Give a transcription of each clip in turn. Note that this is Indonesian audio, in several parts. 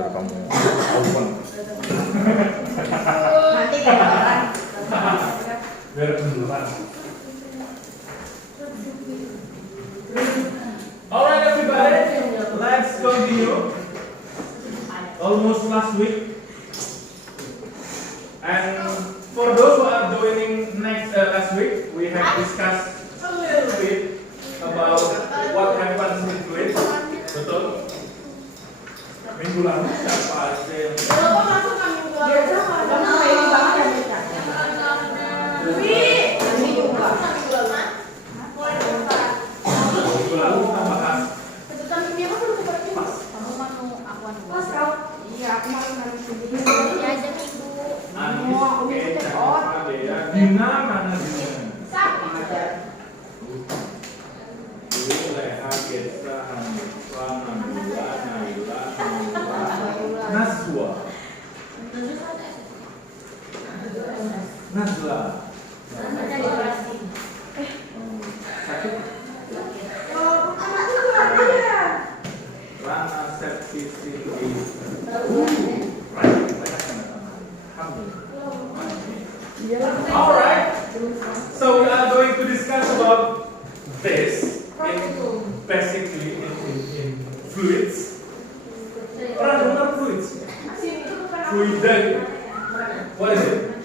biar kamu open. Nanti kedengeran. Biar kedengeran. Alright everybody, let's continue. Almost last week. And for those who are joining last week, we have discussed a little bit about what happens in fluid. Betul? Minggu lalu siapa aja yang minggu lalu kita bahas Dina mana Dina? Leha, Gesa, Hanifah, Nabila, Naila, Nazwa, Nazla. Sakit? Rana, Sepsi, Cindy. Alright, so we are going to discuss about this basically in fluids. Orang dengar fluids? Fluida. What is it?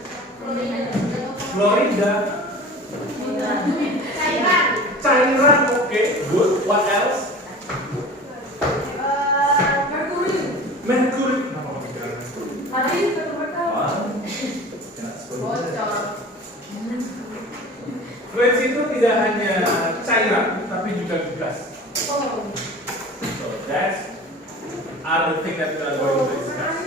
Florida. Cairan. Okay, good. What else? Mercury. Fluids itu tidak hanya cairan, tapi juga gas. So that's other thing that we are going to discuss.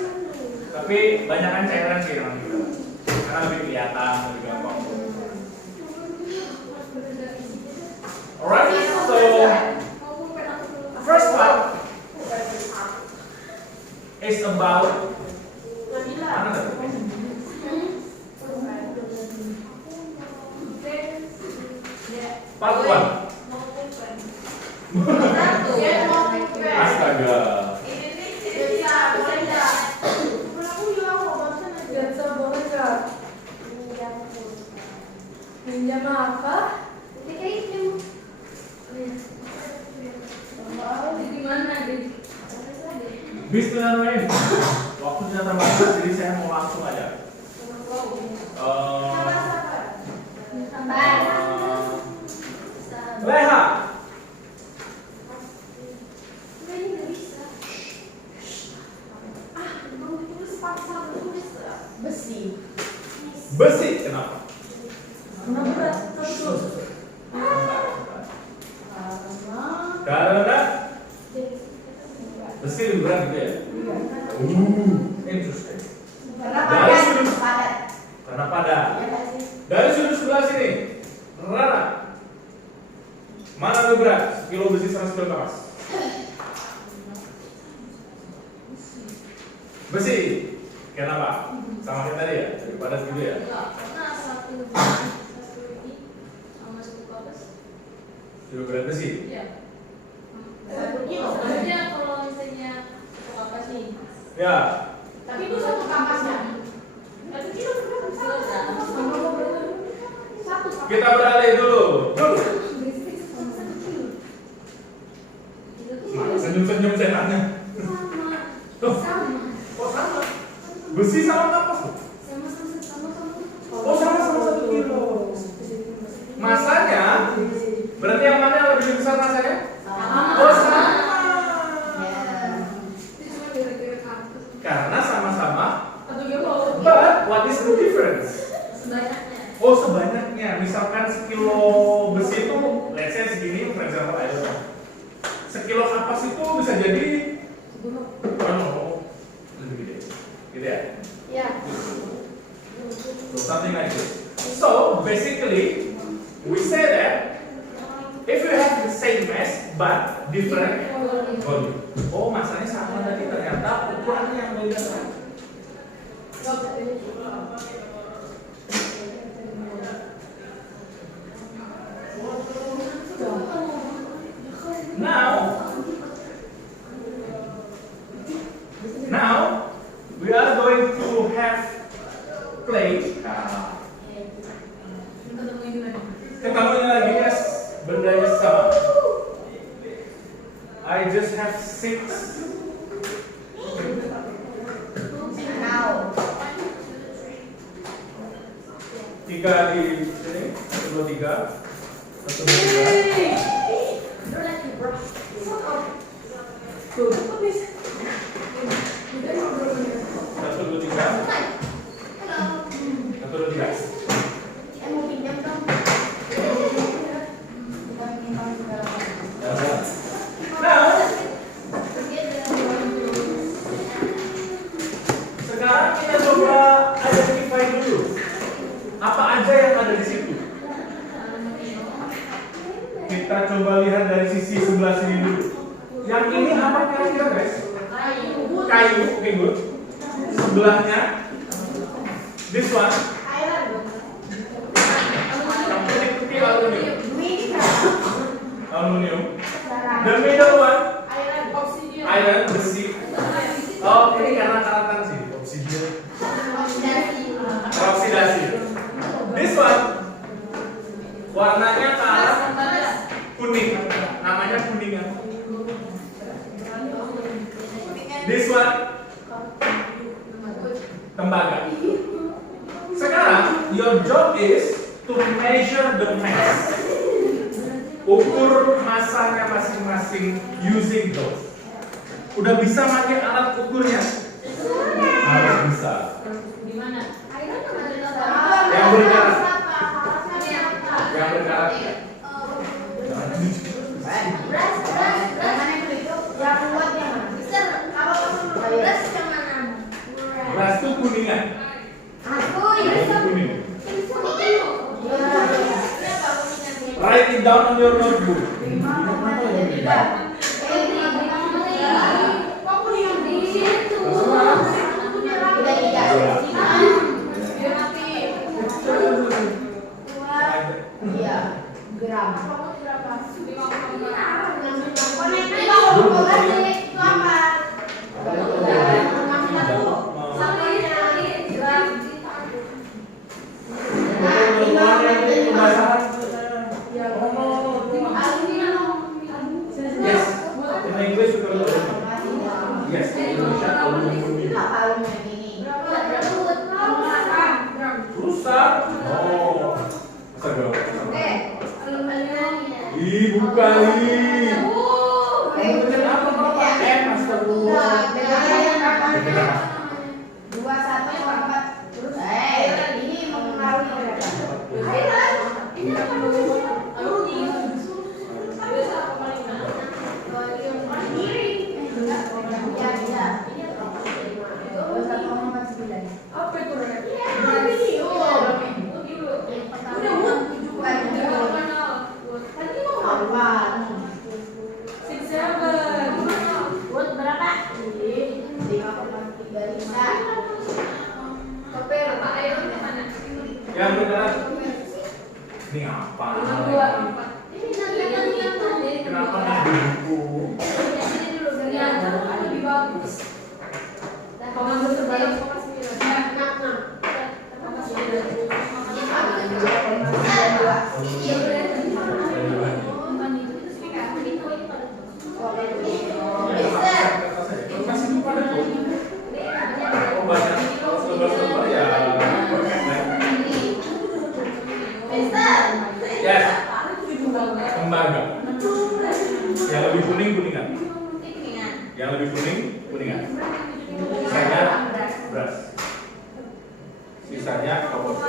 Tapi banyakkan cairan sih orang kita, karena lebih kelihatan, lebih gampang. Alright, so first part is about mana tadi? Part 1. Astaga. Pinjam apa? Gimana, Dik? Bismillahirrahmanirrahim. Waktunya terbatas, jadi saya mau langsung aja. Leha. Besi. Kenapa? Karena besi lebih berat gitu ya? Interesting. Karena padat. Dari sudut sebelah sini, Rara, mana lebih berat? Kilo besi 100 kilo kapas. Besi. Kenapa? Sama kayak tadi ya? Lebih padat gitu ya? Lebih berat besi? Iya. Maksudnya kalau misalnya kapas nih. Ya. Tapi itu satu kapasnya. Kita beralih dulu. Senyum-senyum setannya. Tuh. Oh sama. Besi sama kapas tuh. Oh sama 1 kilo. Masanya berarti yang mana yang lebih besar masanya? Oh sama. Karena sama-sama. But what is the difference? Oh sebanyaknya. Misalkan sekilo besi itu, let's say segini, for example, I don't know. Sekilo kapas itu bisa jadi, lebih gede, gitu ya? Ya. So something like this. So basically, we say that if you have the same mass but different volume. Oh masanya sama tadi, ternyata ukurannya yang beda. Now We are going to have play. Ketemunya lagi guys, bendanya sama. I just have 6. Tiga di sini, 1, 2, 3. 1, 2, 3. Sekarang kita coba identify dulu apa aja yang ada di situ. Kita coba lihat dari sisi sebelah sini dulu. Yang ini apa kira-kira guys? Kayu, okay, good. Sebelahnya, this one. Yang putih-putih aluminium. The middle one, iron, besi. Oh, ini karena karatan sih, oksidasi. This one, warnanya ke arah kuning, namanya kuningan. This one, tembaga. Sekarang, your job is to measure the mass. Ukur masanya masing-masing using those. Udah bisa pakai alat ukurnya? Harus bisa. Yang berkarat. Yang berkarat. Beras itu kuningan. Kuning. Write it down on your notebook. Ibu kali. Yang benar. Ini apa? Kenapa nggak di buku? Lebih bagus. Kalau terbalik tembaga. Yang lebih kuning kuningan. Yang lebih kuning kuningan. Sisanya beras. Sisanya kompos.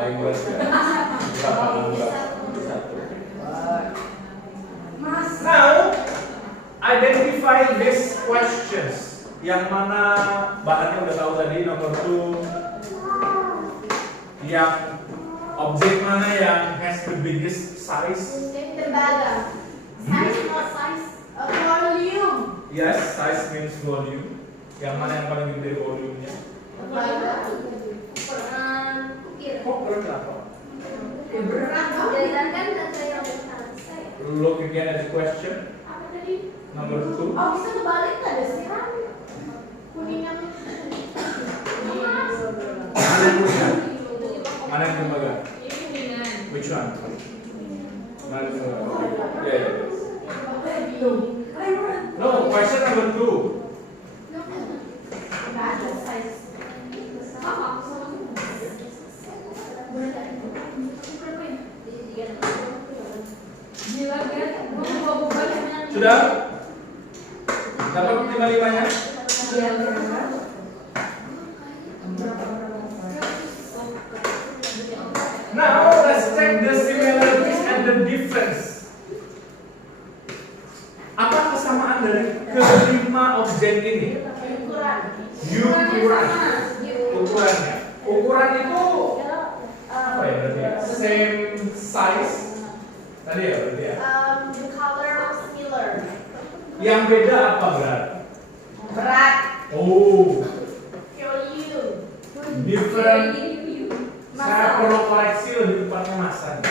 paling berat ya. Berapa nambah? 1. Now, identify these questions. Yang mana bahannya udah tahu tadi, nomor 2. Yang objek mana yang has the biggest size? Tembaga. Size not size. Volume. Yes, size means volume. Yang mana yang paling gede volumenya? Tembaga. Ukuran ukir. Kok berat apa? Berat. Jalan kan ada yang Look again at the question. apa tadi? Number 2. Oh, bisa kebalik nggak ada siram? Kuningnya. Mana yang kuningan? Mana yang tembaga? Ini kuningan. Which one? Mana yang tembaga? Yeah. No, question number 2. Nggak ada size. Sama. Gila kan? Mau buka Sudah? Dapat 5-5-nya? Now let's check the similarities and the difference. Apa kesamaan dari kelima objek ini? Ukurannya. Ukuran itu apa ya berarti? Same size. Tadi ya berarti ya. The color similar. Yang beda apa berat? Berat. Oh, Volume. different. Saya perlu koreksi lebih tepatnya masanya.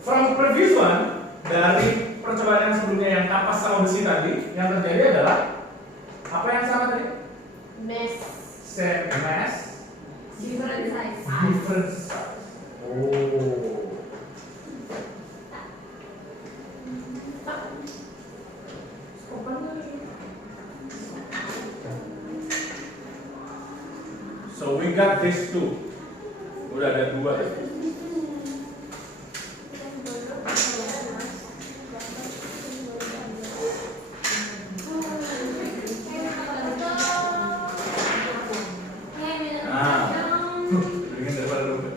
From previous one, dari percobaan yang sebelumnya yang kapas sama besi tadi, yang terjadi adalah apa yang sama tadi? Mass. Same mass, Different size. different size. Oh. So we got these two. Udah ada 2 tadi. Dengan daripada rumah.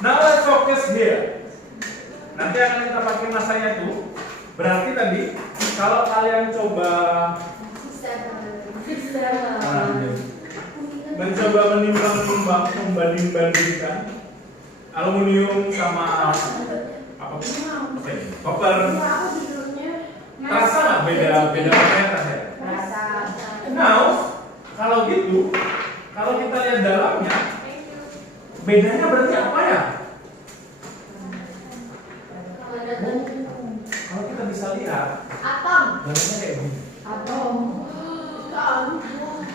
Now let's focus here. Nanti akan kita pakai masanya tuh. Berarti tadi kalau kalian coba mencoba menimbang-nimbang, membanding-bandingkan aluminium sama apa? Oke, koper. Terasa nggak beda terasa? Now, kalau gitu, kalau kita lihat dalamnya, bedanya berarti apa ya? Kalau kita bisa lihat, Atom. dalamnya kayak gini. Atom.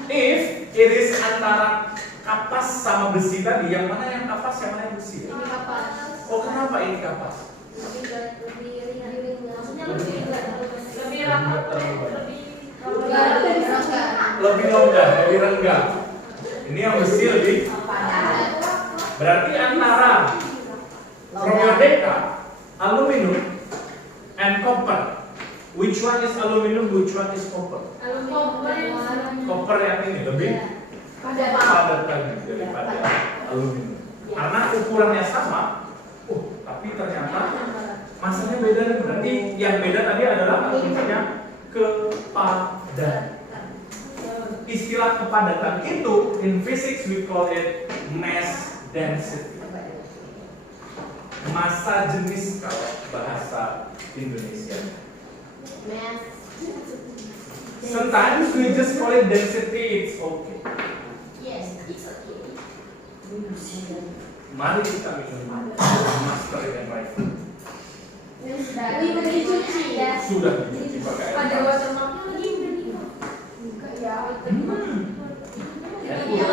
If it is antara kapas sama besi tadi, yang mana yang kapas, yang mana yang besi? Ini kapas. Oh, kenapa ini kapas? Lebih longgar, lebih renggang. Ini yang besi lebih. Berarti antara from your data, aluminium and copper, which one is aluminium, which one is copper? Copper yang ini lebih padat lagi daripada aluminium. Karena ukurannya sama, tapi ternyata masanya beda. Berarti yang beda tadi adalah maksudnya kepadatan. Istilah kepadatan itu in physics we call it mass density. Massa jenis kalau bahasa Indonesia. Sometimes we just call it density, it's okay. Yes, it's okay. Mari kita minum master yang baik. Ini dicuci ya. Sudah dicuci pakai air Ada panas. watermarknya lagi enggak ya? Air putih.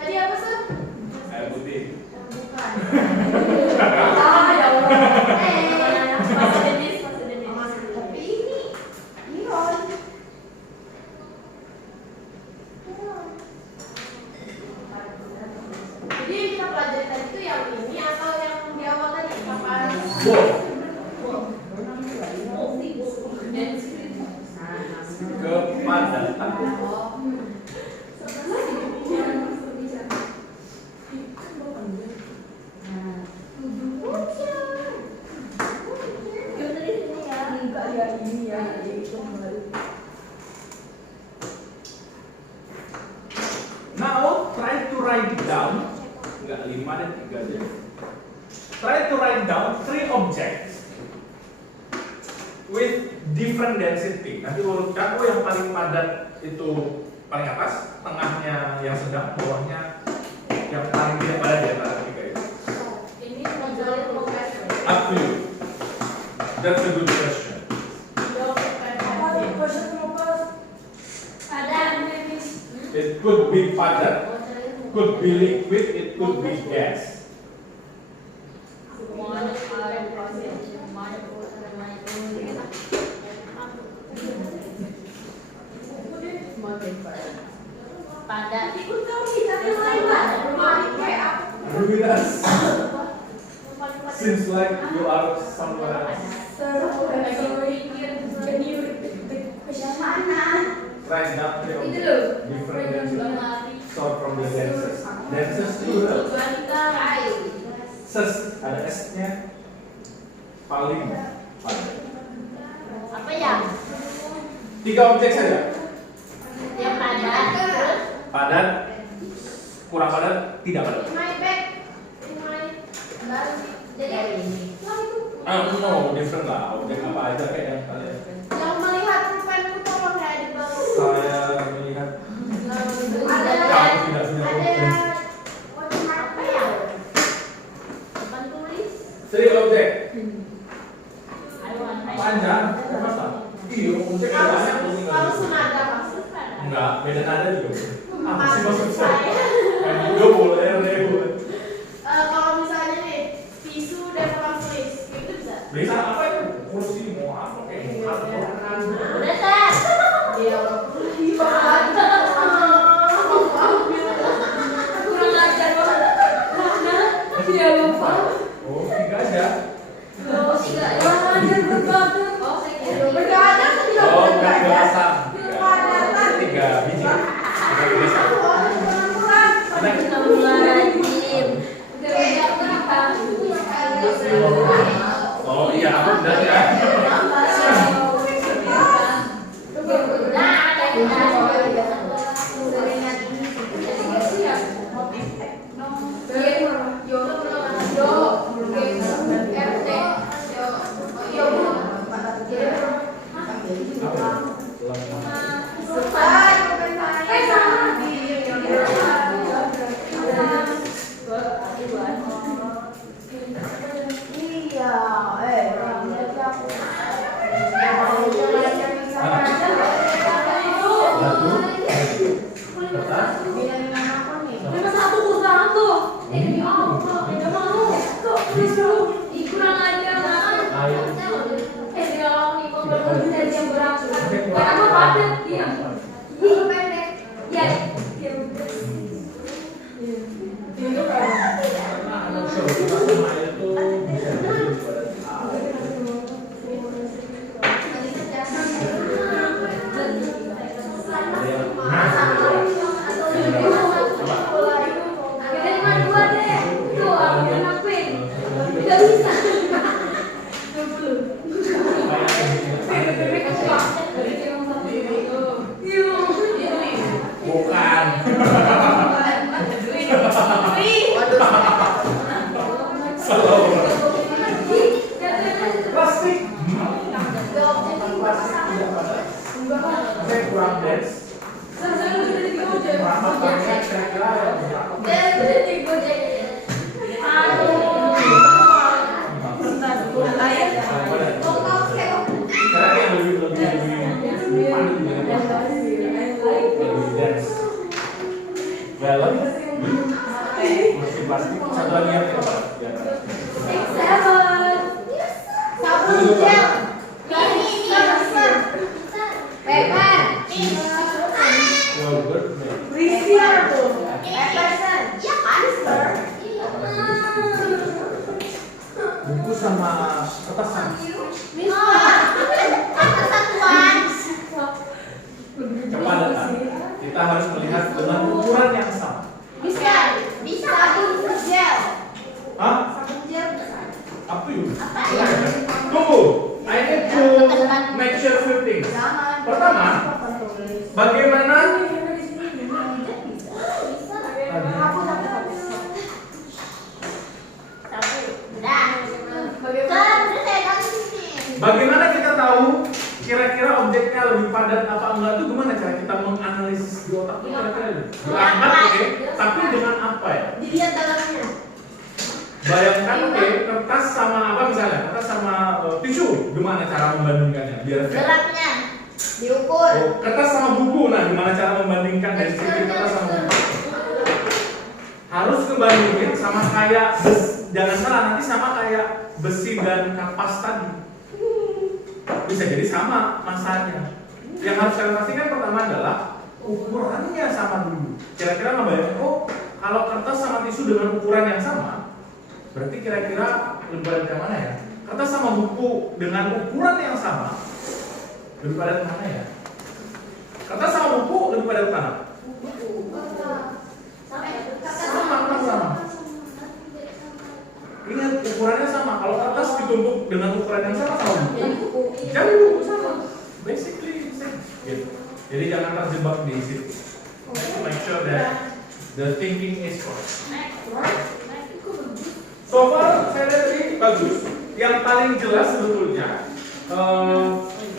Tadi apa sih? Air putih. Bukan. Ya Allah. Masa jenis. Tapi ini ion. Jadi yang kita pelajari tadi itu yang ini atau yang di awal tadi kapan? Wow. ya ini ya itu kembali. Now try to write down, enggak 5 dan 3 aja. Try to write down 3 objects with different density. Nanti urutkan yang paling padat itu paling atas, tengahnya yang sedang, bawahnya yang paling tidak padat di antara 3 itu. Ini modelnya progression. Up to you. That's a good question. It could be padat, could be liquid, it could be gas. Padat. Agree with us? Seems like you are somewhere else. Write down the different density. Start from the densest. Densest plural. Ses, ada S-nya. Paling padat. Apa ya? 3 objek saja. Yang padat. Padat, kurang padat, tidak padat. No, different lah. Objek apa aja kayak yang kalian. Yang melihat rupanya tolong kayak di bawah. Saya melihat Ada tidak punya problem. apa ya? Papan tulis. 3 objek. Panjang. Panjang, masa? Iya, objek banyak. Kalau senada maksud kan? Enggak, beda nada juga. Apa sih Maksud maksud saya? saya. Juga boleh, boleh. Kalau misalnya nih tisu dan papan tulis itu bisa. Bisa apa itu? Kursi mau apa kayak apa? Udah tes. Dia kurang ajar banget. Dia lupa. Oh, 3 aja. Oh, 3 ya. Oh, saya kira begadang tidak Oh, begadang. enggak pasang. 3 biji. 3 biji. Oh iya, benar ya. Buku sama kertas sama. Kepadatan. Kita harus melihat dengan ukuran yang sama. Bagaimana? Bagaimana kita tahu kira-kira objeknya lebih padat apa enggak itu gimana cara kita menganalisis di otak itu kira-kira diangkat oke, tapi dengan apa ya? Dilihat dalamnya. Bayangkan oke, kertas sama apa misalnya? Kertas sama tisu, gimana cara membandingkannya? Biar fair. Beratnya diukur. Oh, kertas sama buku, nah gimana cara membandingkan dari sisi kertas sama buku? Harus kebandingin sama kayak jangan salah nanti sama kayak besi dan kapas tadi. Bisa jadi sama masanya. Yang harus kalian pastikan pertama adalah ukurannya sama dulu. Kira-kira ngebayangin, oh kalau kertas sama tisu dengan ukuran yang sama, berarti kira-kira lebih padat yang mana ya? Kertas sama buku dengan ukuran yang sama, lebih padat mana ya? Kertas sama buku lebih padat mana? Sama. Ingat ukurannya sama. Kalau kertas ditumpuk dengan ukuran yang sama buku. Jadi buku sama. Basically same. Gitu. Jadi jangan terjebak di situ. Make sure that the thinking is correct. So far saya lihat ini bagus. Yang paling jelas sebetulnya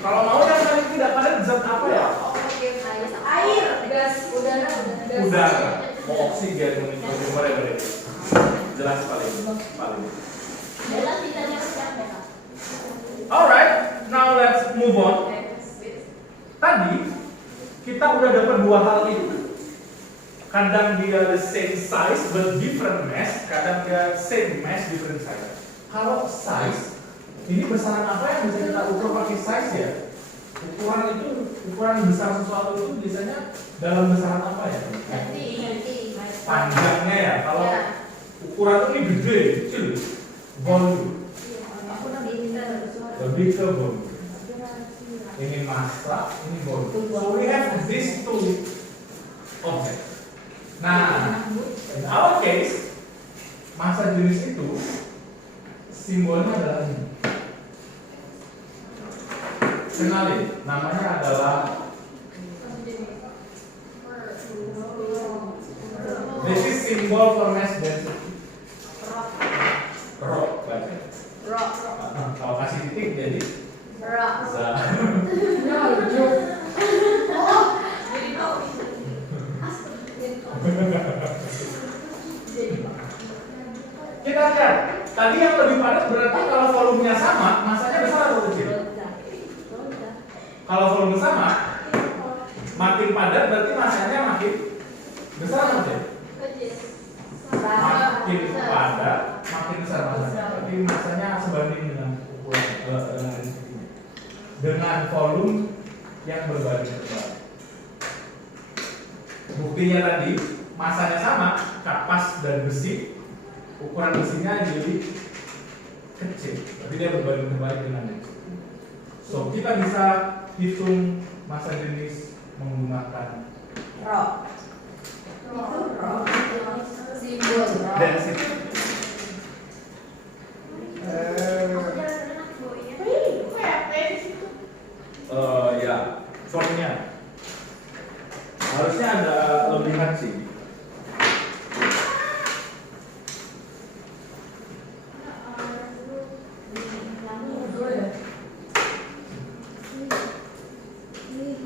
kalau mau yang paling tidak padat zat apa ya? Air, gas, Udara. Oksigen, whatever. Jelas paling. Alright, now let's move on. Tadi kita udah dapat dua hal itu. Kadang dia the same size but different mass, kadang dia same mass different size. Kalau size, ini besaran apa yang bisa kita ukur pakai size ya? Ukuran besar sesuatu itu biasanya dalam besaran apa ya? Panjangnya ya. Kalau ukuran ini gede, kecil, volume. Lebih ke volume. Ini massa, ini volume. So we have these two objects. Nah, in our case, massa jenis itu simbolnya adalah ini. Kenalin, namanya adalah this is symbol for mass density. Rho baca. Kalau kasih titik jadi za. Kita lihat, tadi yang lebih padat berarti kalau volumenya sama, masanya besar atau kecil? Kalau volume sama, makin padat berarti masanya makin besar atau kecil? Makin padat, makin besar masanya. Berarti masanya sebanding dengan ukuran dengan volume yang berbanding terbalik. Buktinya tadi masanya sama, kapas dan besi, ukuran besinya jadi kecil. Berarti dia berbanding terbalik dengan besi. So kita bisa hitung massa jenis menggunakan Rho. Simbol Rho. density. Ya, shortnya harusnya ada lebihan sih.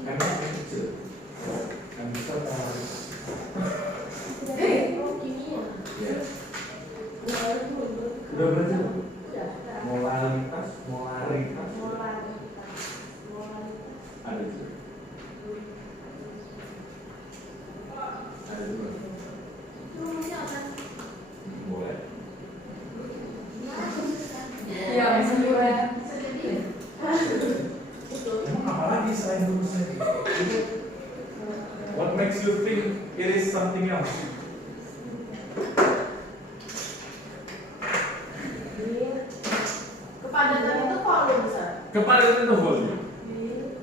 Karena kecil, yang bisa harus. Udah belajar? Molaritas. Ada juga. Boleh. Ya, boleh. Emang apa lagi selain rumusnya? What makes you think it is something else? Kepadatan itu volume besar. Kepadatan itu volume.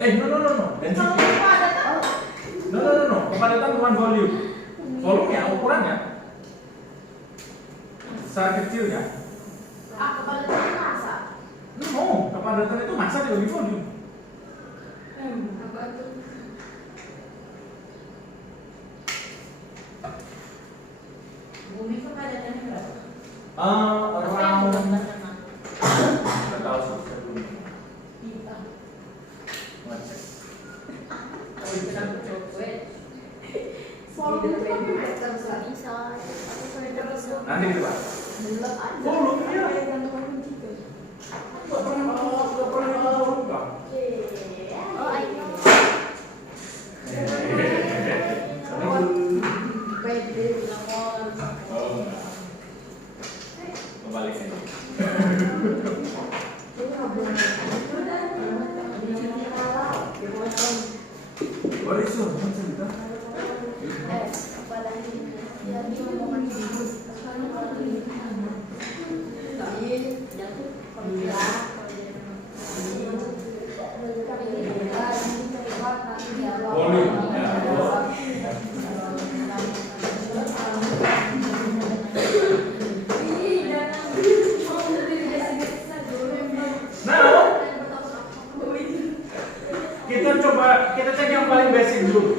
No. Density. No. Kepadatan bukan volume. Volume ya ukurannya. Secara kecilnya. Kepadatan itu massa. No, kepadatan itu massa dibagi volume. Around. Nggak tahu sih, saya belum ngecek. Nanti di depan. Volumenya. Nggak pernah lupa. Kembali sini. What is your cerita? Volume. Kita cek yang paling basic dulu.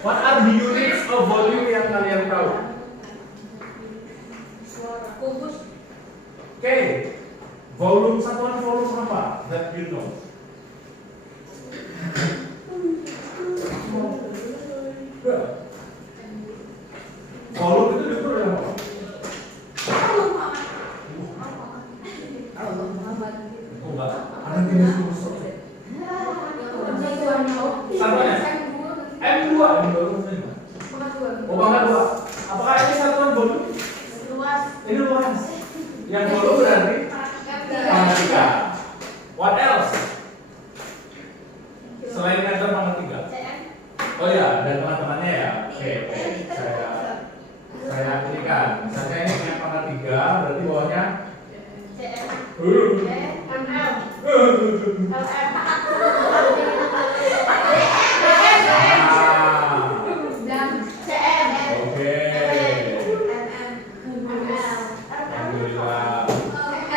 What are the units of volume yang kalian tahu? Kubus. Oke. Volume, satuan volume apa? That you know. Volume itu diukur dengan apa? Oh enggak, ada jenis khusus. Satuannya M2 Oh pangkat 2. Apakah ini satuan volume? Luas. Ini luas. Yang volume berarti pangkat 3. What else? Selain meter pangkat 3. Oh ya, dan teman-temannya ya. Oke. Saya ini kan. Misalnya ini punya pangkat 3, berarti bawahnya CM.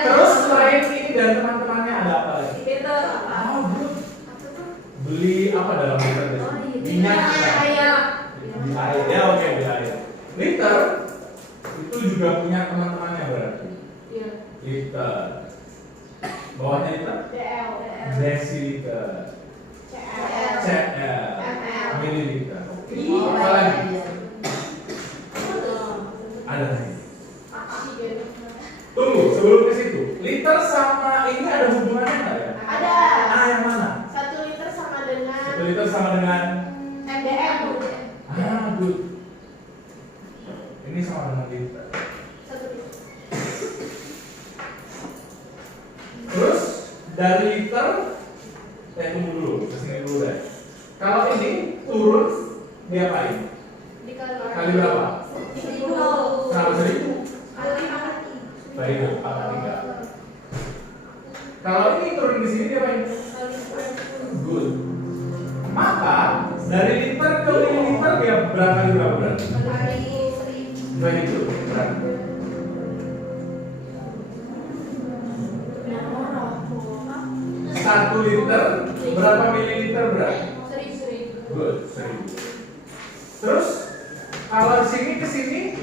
Terus selain ini dan teman-temannya ada apa lagi? Beli apa dalam liter? Minyak. Air. Ya oke, beli air. Liter itu juga punya teman-temannya berarti. Liter. Bawahnya liter? Desiliter. CL. Mililiter. Apa lagi? Ada lagi. Tunggu, sebelum ke situ. Liter sama ini ada hubungannya nggak ya? Ada. Yang mana? 1 liter sama dengan 1 liter sama dengan MDM. good. Ini sama dengan liter. 1 liter. Terus dari liter, tunggu dulu, kesini dulu deh. Kalau ini turun, diapain? Kali berapa? 1000. 100.000. Baik, pangkat 3. Kalau ini turun di sini diapain? Good. Maka dari liter ke mililiter dia berapa kali berapa berarti? Baik itu berarti. Satu liter berapa mililiter berarti? 1000. Good, 1000. Terus kalau sini ke sini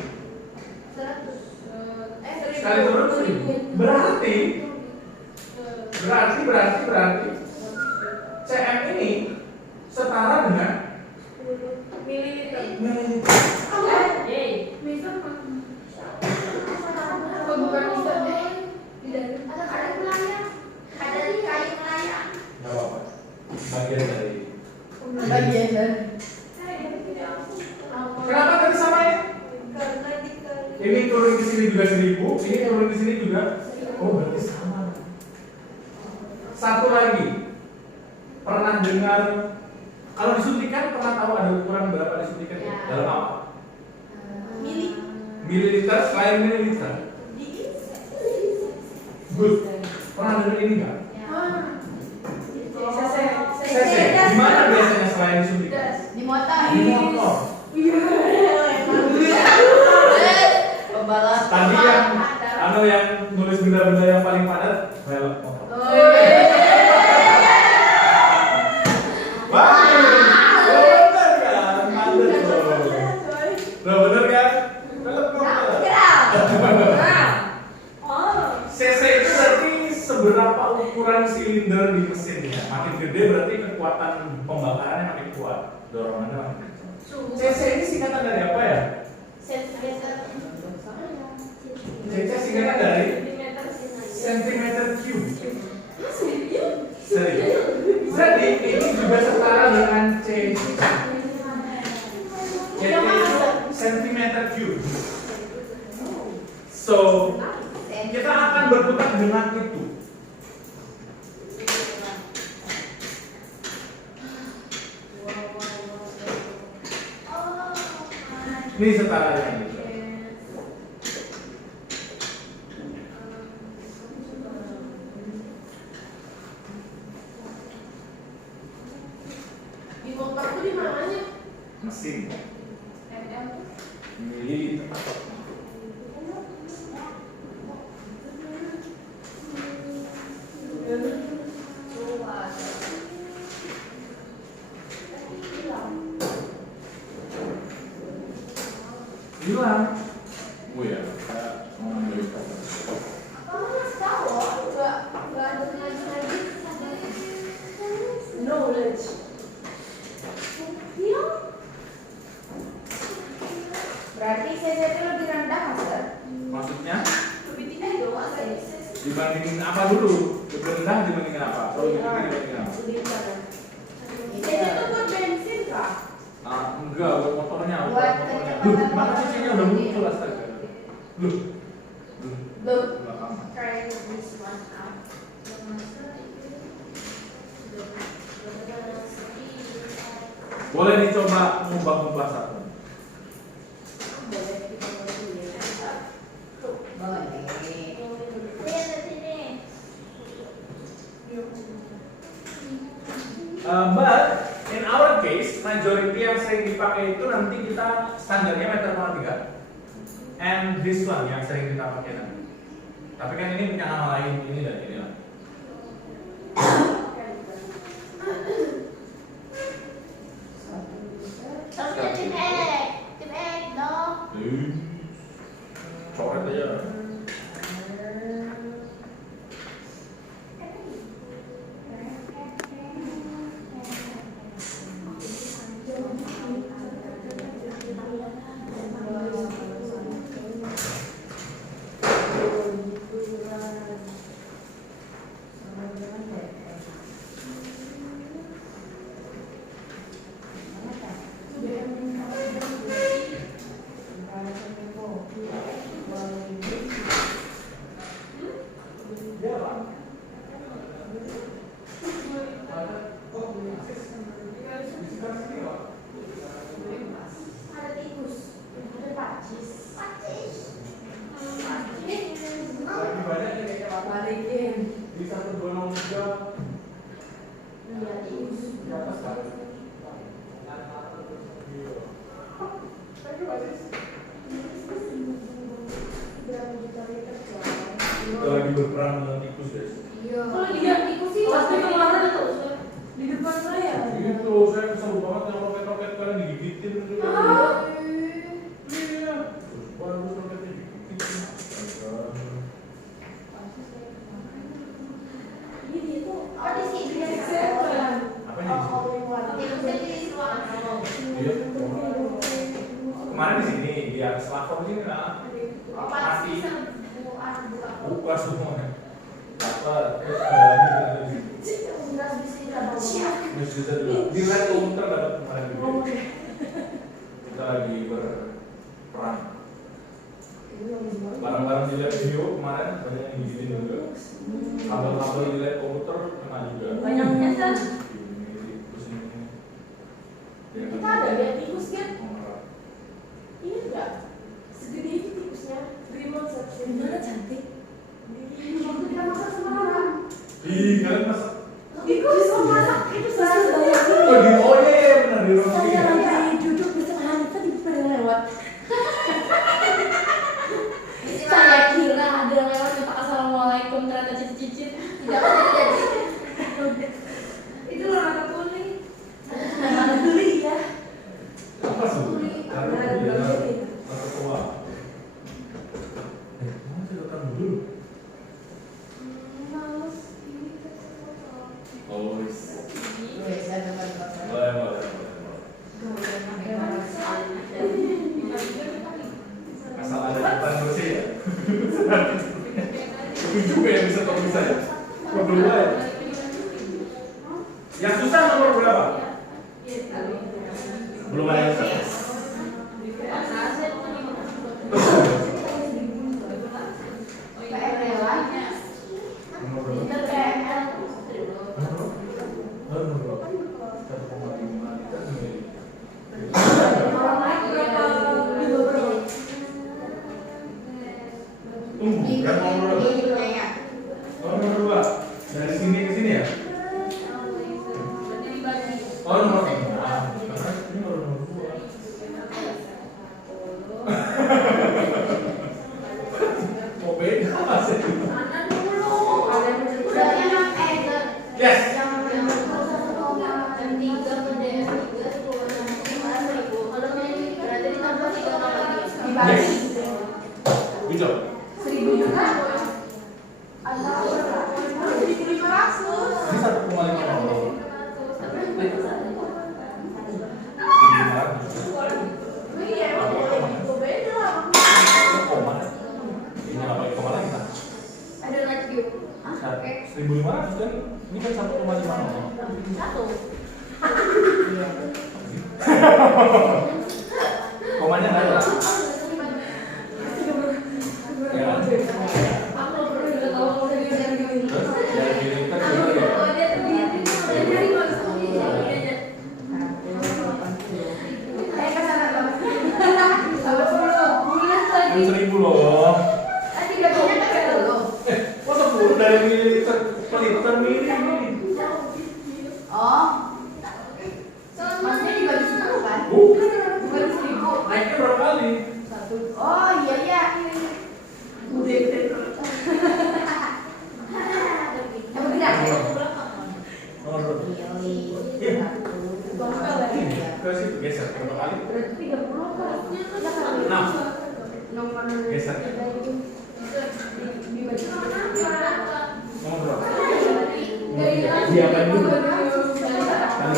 100. sekali turun 1000. Berarti CM ini setara dengan Mililiter. mililiter. Nggak apa-apa. Bagian dari. Kenapa tadi samain? Ini turun ke sini juga 1000, ini turun ke sini juga. Oh, berarti sama. Satu lagi. Pernah dengar kalau disuntikan pernah tahu ada ukuran berapa disuntikan ya? Dalam apa? Mililiter selain mililiter. Good. Pernah dengar ini enggak? CC. Di mana biasanya selain disuntikan? Di motor. Di motor. Tadi yang nulis benda-benda yang paling padat velg motor. Bener kan? Padat loh. Bener kan? Velg motor. mesinnya. Makin gede berarti kekuatan pembakarannya makin kuat, dorongannya makin kencang. CC ini singkatan dari apa ya? CC singkatan dari centimeter cube. Serius. Jadi ini juga setara dengan CC. Yaitu centimeter cube. So kita akan berputar dengan itu. Ini setara dengan itu. Di motor tuh di mananya? Mesin. Mililiter. Hilang. Oh ya, saya mau membeli Knowledge. Berarti CC itu lebih rendah, Master? Maksudnya Lebih tinggi dong, Master. dibandingin apa dulu? Lebih rendah dibandingin apa? Kalau lebih tinggi dibandingin apa? CC itu buat bensin, Kak? Enggak, buat motornya. Buat motornya. kecepatan Mana motor. CC-nya udah muncul astaga. Loh. Loh. Belakang. Try this one out. Boleh dicoba ngubah-ngubah satu. But in our case, majority yang sering dipakai itu nanti kita standarnya meter koma 3. And this one yang sering kita pakai nanti. Tapi kan ini punya nama lain, ini dan ini lah. Coret aja. Lagi berperang dengan tikus guys. Iya. Kalau lihat tikus sih pasti kemarin itu di depan saya. Itu saya kesel banget yang roket-roket kalian digigitin itu. Iya. Baru roketnya digigitin. Ini dia tuh di sini Apa ini? Iya. Kemarin di sini di atas platform sini lah. Mati. Buka semuanya. Apa? Terus di lab komputer dapat kemarin juga. Kita lagi berperang. Barang-barang di lab video kemarin banyak yang diginin juga. Kabel-kabel di lab komputer kena juga. Banyaknya kan? Terus ini. Kita ada lihat tikus kan? Ini enggak segede itu tikusnya. Grimmonster. Gimana cantik? Waktu kita masak semalam. Ih, kalian masak. Tikus masak itu saya Oh iya benar di rumah. saya lagi duduk di tengah tadi pada lewat. Saya kira ada yang lewat minta assalamualaikum ternyata cicit-cicit. Tidak jadi. Itu orang kulit. Mana beli ya? Apa sih? Karena dia masa tua. Mau saya datang dulu. Males ini Oh, Boleh. Asal ada catatan bersih ya. Itu juga yang bisa kamu bisa ya. Berdua ya. Yang susah nomor berapa? Belum ada yang susah. Nomor 2. Dari sini ke sini ya? Oh, nomor 3. Ini baru nomor 2. Mau beda mas itu. Yes. Yes. Gitu. 1.000 juga. Ini 1,5. Ada lagi. 1.500 kan? Ini kan 1,5. Satu. Komanya nggak ada. Ya. Yang 1.000 loh. Masa puluh dari mililiter per liter mili ini? Oh. Maksudnya dibagi 10 kan? Bukan. Bukan 1.000. Naiknya berapa kali? Oh iya. Udah gede. Yang tidak. Nomor berapa? Iya. Ke situ geser berapa kali? Berarti 30 kan? 6. Nomor Geser. Nomor berapa? Iya kan dulu. Kali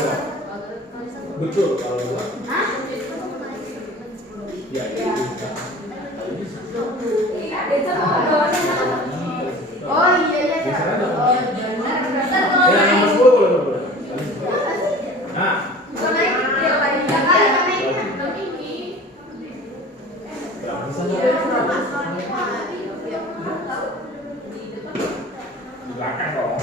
berapa? Betul kalau dua. Iya. Oh iya. Geser aja. Oh benar. Ya nomor 10 boleh. Nah. Bukan naik tiap kali. Tiap kali kan naiknya. Berapa bisa di belakang dong.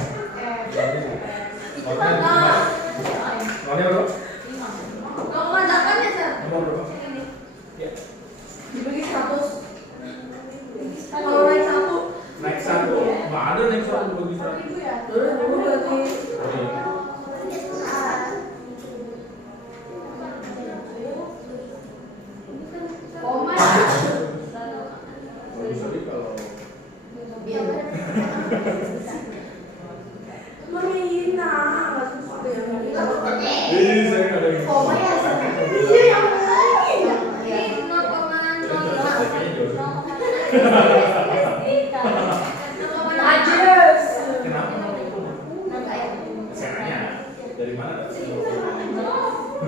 Nomornya berapa? Kamu masakan ya, Sir? Nomor berapa? Ya. Dibagi 100. Kalau naik 1. Naik 1. Nggak ada naik 1 bagi 100. Ya? Dulu berarti. Koma. Sorry kalau Menghina, nggak suka ya. saya nggak ada yang Koma ya, Sir? Iya yang lagi. Ajus. Kenapa? Caranya dari mana?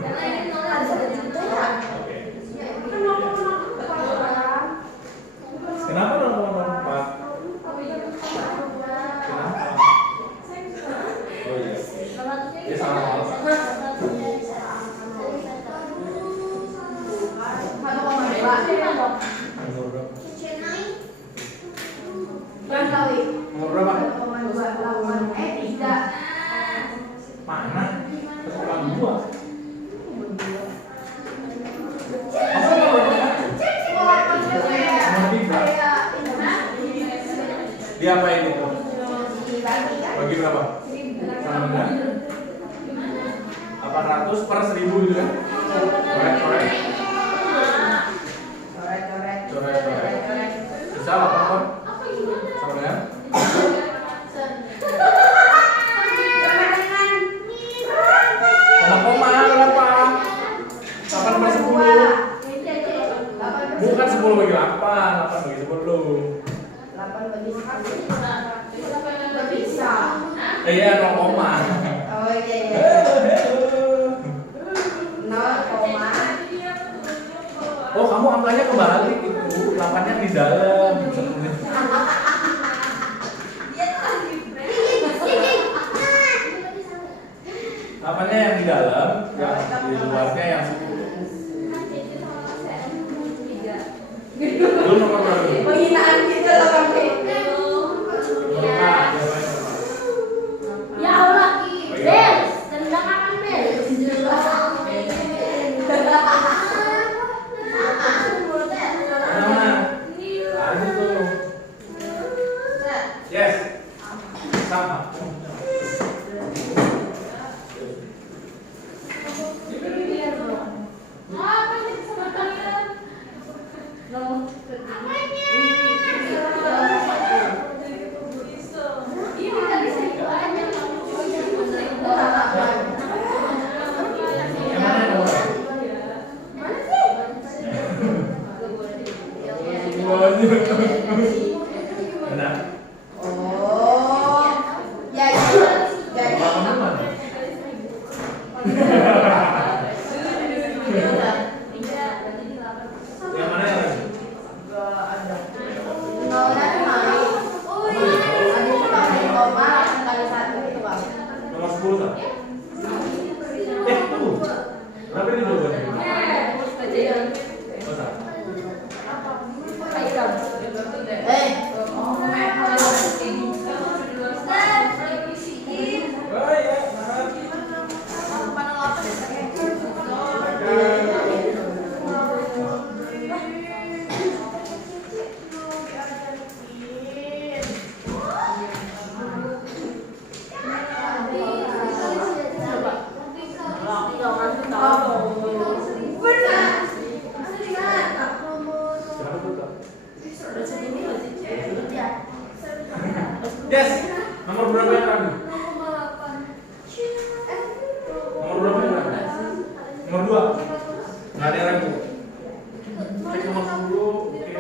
Karena ini nolnya ada 1 juta ya. Oke. Kan Kenapa nomor 4? Kenapa? Oh iya. Dia salah malas. Nomor berapa? Nomor berapa? Mana? Sekolah 2. Apa nomor berapa? Diapain itu? Bagi berapa? Sama dengan 800 per 1.000 gitu kan? Coret. Bisa 8 sama dengan? Koma berapa? 8 per 10. Bukan 10 bagi 8, 8 bagi 10. 8 bagi 10. Bisa. Iya, 0 koma. Oh 8-nya yang di dalam, yang di luarnya yang 10. Lu nomor berapa? Penghinaan kita loh kami. Ya Allah, Bel, tendang akan Bel. Yes. Sama. Benar. Oh, ya jadi Yang mana yang lagi? Nomor 10 tak? Tunggu. Berapa ini jawabannya? Oh, tak. Oh, iya. Yes. Nomor berapa yang ragu? Nomor berapa yang ragu? Nomor 2. Nggak ada yang ragu. Cek nomor 10. Oke.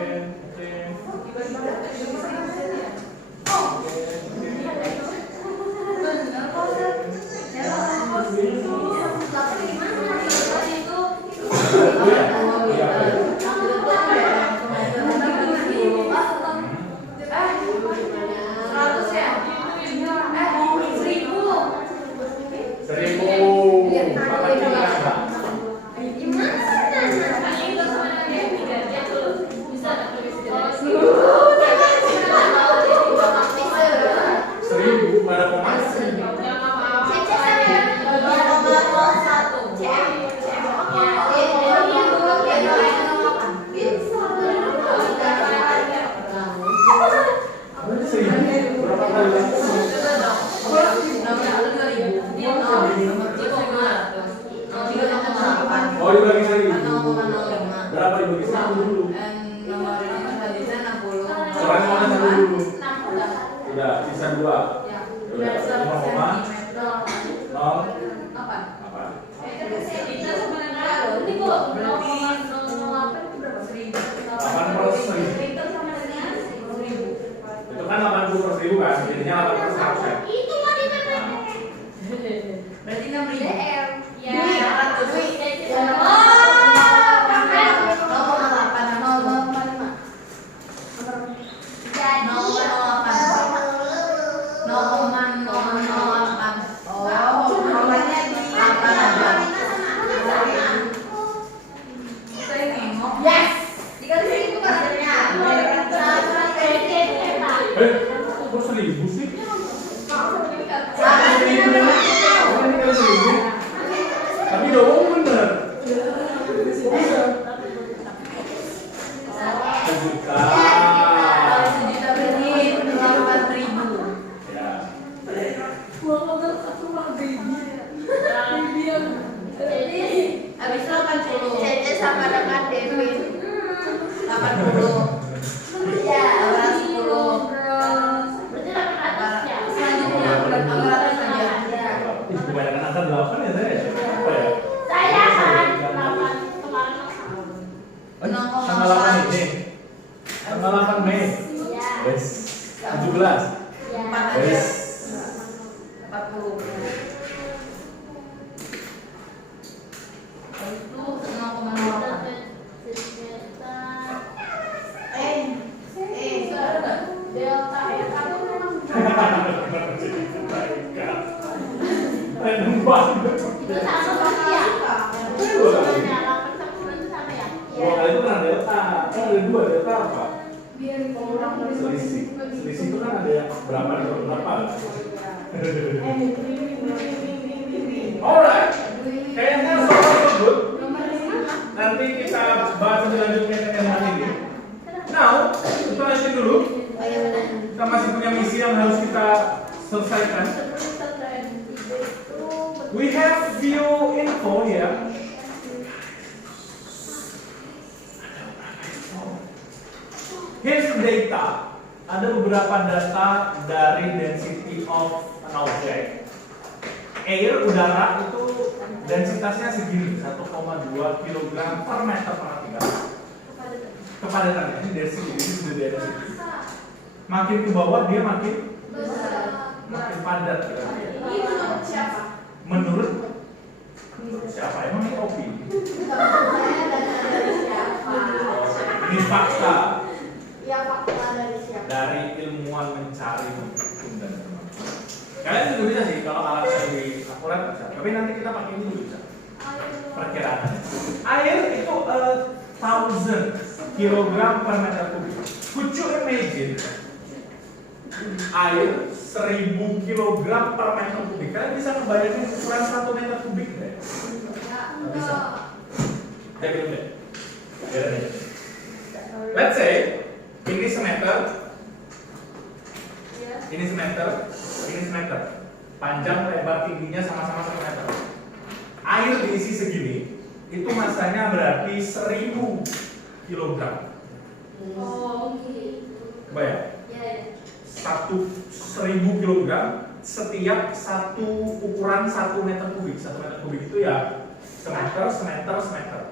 Oh, dibagi seri. Berapa dibagi satu dulu? Orang mana satu dulu? Udah, sisa 2. Udah, 5,08. Itu kan 80/1000 kan? Jadinya 8/100 ya? Itu mau dikatakan. Berarti 6.000. Kok 1.000 sih? Tapi dong bener. Kok bisa? Sejuta. Sejuta berarti 8.000. Ya. Habis 80. Cece sama dengan Devin. 80. Ya, 10. Berarti 800 ya? Selanjutnya 800 saja. Kebanyakan angka 8 ya saya. Apa ya? Saya kan 8 kemarin Tanggal 8 ini. Tanggal 8 Mei. Yes. 17. Yes. 40. Itu 0,08. Delta ya, kamu memang banget. Itu sama berarti ya? Sebenarnya 8 sama 9 itu sama ya? Dua kali itu kan ada delta. Kan ada dua delta apa? Biar kurang dari Selisih. Selisih itu kan ada berapa dari berapa? Alright. Kayaknya soal tersebut nanti kita bahas lebih lanjut mengenai hal ini. Now, kita lanjut dulu. Kita masih punya misi yang harus kita selesaikan. We have few info here. Here's the data. Ada beberapa data dari density of an object. Air, udara itu densitasnya segini, 1,2 kg per meter per meter. Kepadatannya ini density, ini sudah density. Makin ke bawah dia makin padat. Ini menurut siapa? Menurut siapa? Emang ini opini? Ini fakta. Ya fakta dari siapa? Dari ilmuwan mencari menghitung dan teman-teman. Kalian juga bisa sih kalau alat lebih akurat bisa. Tapi nanti kita pakai ini juga bisa. Perkiraan. Air itu 1000 kg per meter kubik. Could you imagine air 1000 kg per meter kubik? Kalian bisa ngebayangin ukuran 1 meter kubik deh? Nggak bisa. Jadi deh. Let's say ini semeter, ini semeter, ini semeter. Panjang, lebar, tingginya sama-sama 1 meter. Air diisi segini, itu masanya berarti 1000 kg. Oh, oke. Bayang? 1000 kg setiap satu ukuran 1 meter kubik. 1 meter kubik itu ya semeter, semeter, semeter.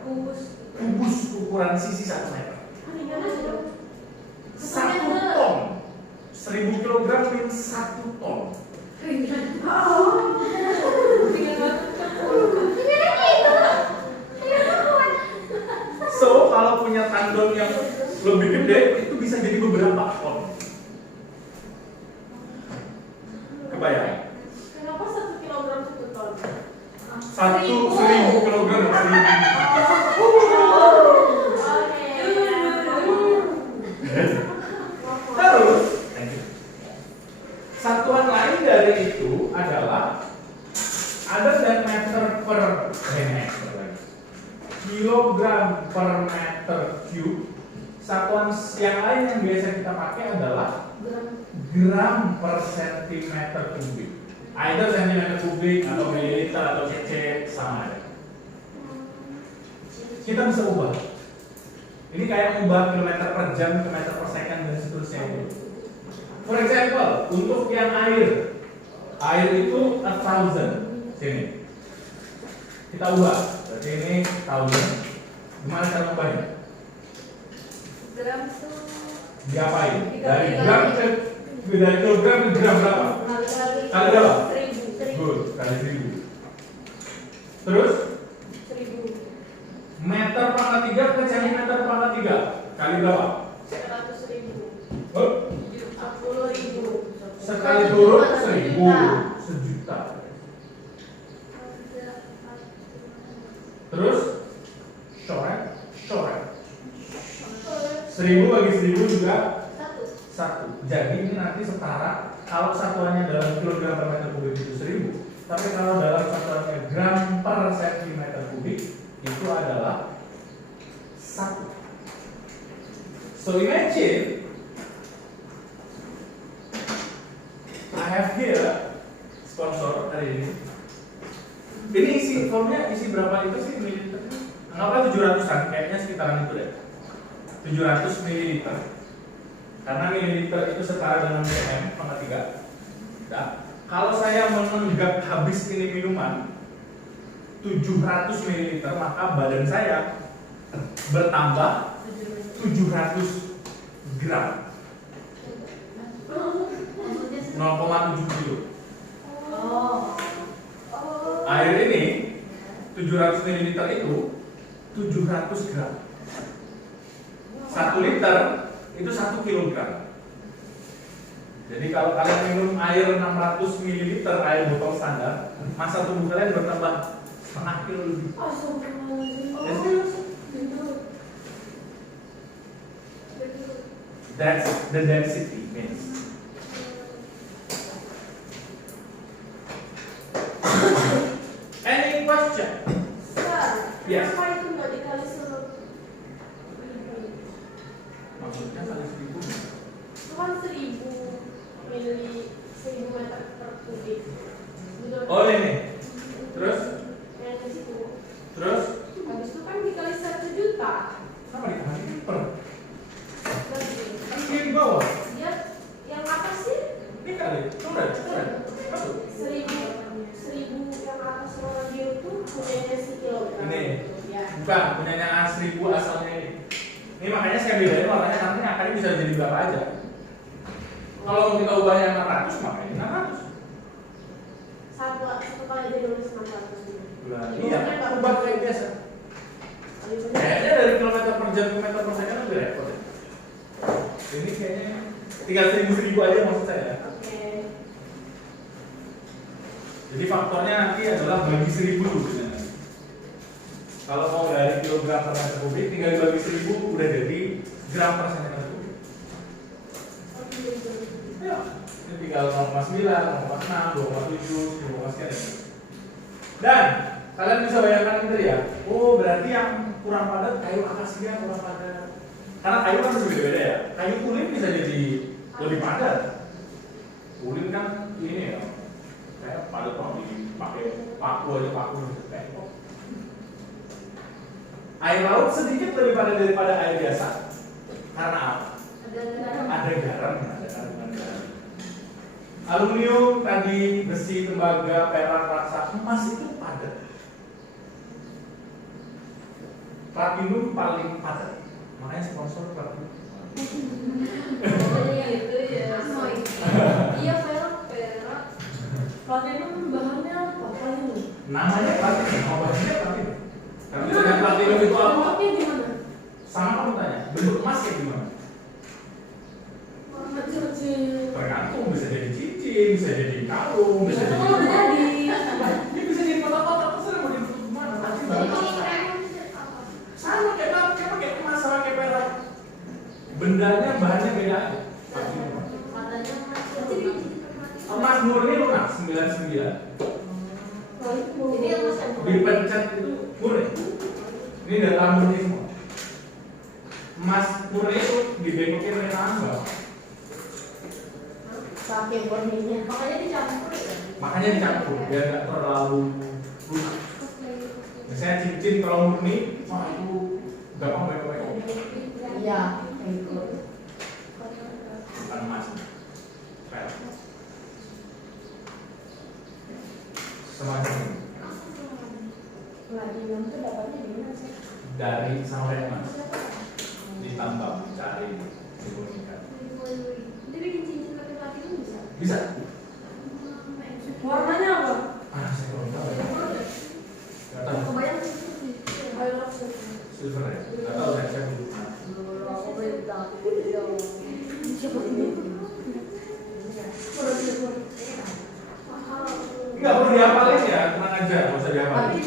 Kubus ukuran sisi 1 meter. 1 ton. 1000 kg min 1 ton. So kalau punya tandon yang lebih gede itu bisa jadi beberapa ton. Kebayang? Kenapa 1 kilogram 1 ton? 1000 kilogram. Terus, satuan lain dari itu adalah ada dan meter per kilogram per meter cube. Satuan yang lain yang biasa kita pakai adalah gram per sentimeter kubik. Either sentimeter kubik atau mililiter atau cc sama aja. Kita bisa ubah. Ini kayak ubah kilometer per jam, kilometer per second dan seterusnya itu. For example, untuk yang air itu 1000. Sini. Kita ubah. Berarti ini 1000. Gimana cara ubahnya? Gram itu Diapain? Dari gram ke kilogram ke gram berapa? Kali berapa? 1000. Good, kali 1000. Terus 1000. meter pangkat 3 ke centimeter pangkat 3 kali berapa? 100.000. Oh? 40.000. Sekali turun 1000, sejuta. Terus coret. 1000 bagi 1000 juga 1. Jadi ini nanti setara kalau satuannya dalam kilogram per meter kubik itu 1000, tapi kalau dalam satuannya gram per sentimeter kubik itu adalah 1. So imagine I have here sponsor hari ini. Ini isi formnya isi berapa itu sih mililiter? Anggaplah 700-an, kayaknya sekitaran itu deh. 700 mililiter. Karena mililiter itu setara dengan cm pangkat 3. Nah, kalau saya menenggak habis ini minuman 700 mililiter, maka badan saya bertambah 700 gram. 0,7 kilo. Air ini 700 ml itu 700 gram. 1 liter itu 1 kilogram. Jadi kalau kalian minum air 600 ml air botol standar, masa tubuh kalian bertambah setengah kilo lebih. That's the density means. Any question? Yes. Kenapa itu nggak dikali 1000? Maksudnya kali 1000? Itu kan 1000 meter per kubik. Oh ini. Terus? Yang di situ. Terus? Habis itu kan dikali 1 juta. Kenapa dikali per? Berarti Kan dia di bawah. dia yang atas sih Ini kali. Coret. Masuk. 1000 yang atas radio itu punyanya si kilogram. Ini. Ya. Bukan, punyanya 1000 asalnya ini. Ini makanya saya bedain warnanya nanti akannya bisa jadi berapa aja. Kalau kita ubahnya 600 makanya 600. Satu kali dia nulis 600. Iya, ubah kayak biasa. Kayaknya dari kilometer per jam ke meter per second lebih repot ya. Ini kayaknya tinggal 1000 aja maksud saya. Oke. Jadi faktornya nanti adalah bagi 1000 sebenarnya. Kalau mau dari kilogram per meter kubik tinggal dibagi 1000 udah jadi gram per centimeter kubik. Ya, ini tinggal 0,9, 0,6, 2,7, 2, sekian ya. Dan kalian bisa bayangkan ini ya. Oh, berarti yang kurang padat kayu akasia kurang padat. Karena kayu kan berbeda-beda ya. Kayu ulin bisa jadi lebih padat. Ulin kan ini ya, kayak padat banget dipakai paku aja paku kayak kok. Air laut sedikit lebih padat daripada air biasa. Karena apa? Ada garam. Aluminium tadi, besi, tembaga, perak, raksa, emas itu padat. Platinum paling padat. Makanya sponsor platinum. Pokoknya itu ya. Iya, perak. Platinum bahannya apa? Platinum. Namanya platinum, obatnya platinum. Tapi dengan platinum itu apa? Bentuknya gimana? Sama kamu tanya, bentuk emas kayak gimana? Warna kecil. Tergantung, bisa jadi cincin, bisa jadi kalung, bisa jadi ini bisa jadi kotak-kotak, terserah mau dibentuk gimana. Nanti sama kayak emas, sama kayak perak. Bendanya, bahannya beda aja. Emas murni lunak 99. Dipencet itu murni. Ini data murni semua. Emas murni itu dibentukin dengan tambah. Pakai warnanya. Makanya dicampur Biar nggak terlalu lunak. Misalnya cincin kalau murni, wah itu gampang baik-baik. Iya. Bukan emas. Perak. Semacam ini. Platinum itu dapatnya di mana sih? Dari sampai emas ditambah cari dimurnikan. Dia bikin cincin pakai platinum bisa? Bisa. Warnanya apa? Saya belum tahu ya. Nggak tahu. Kebayang Silver ya. Nggak tahu saya belum. Nggak perlu dihafalin ya, tenang aja, nggak usah dihafalin.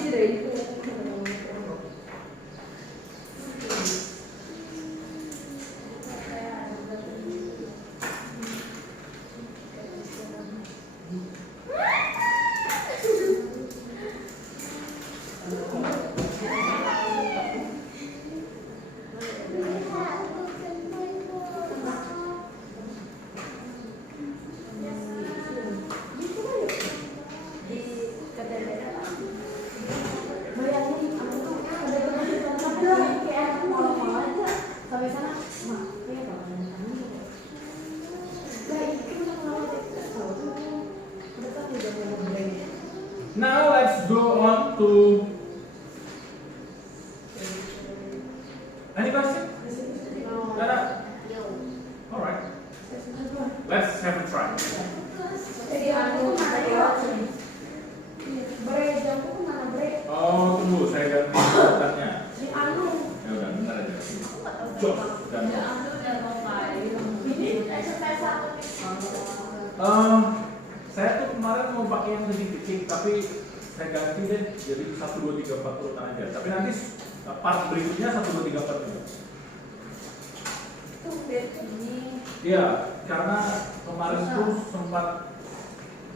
Now let's go on to any question? Alright. Let's have a try. Oh, tunggu, saya ganti urutannya. Ya udah, bentar aja. Cok, dan saya tuh kemarin mau pakai yang sedikit. cik, tapi saya ganti deh jadi 1, 2, 3, 4 urutan aja. Tapi nanti part berikutnya 1, 2, 3, 4 juga. Iya, karena kemarin tuh sempat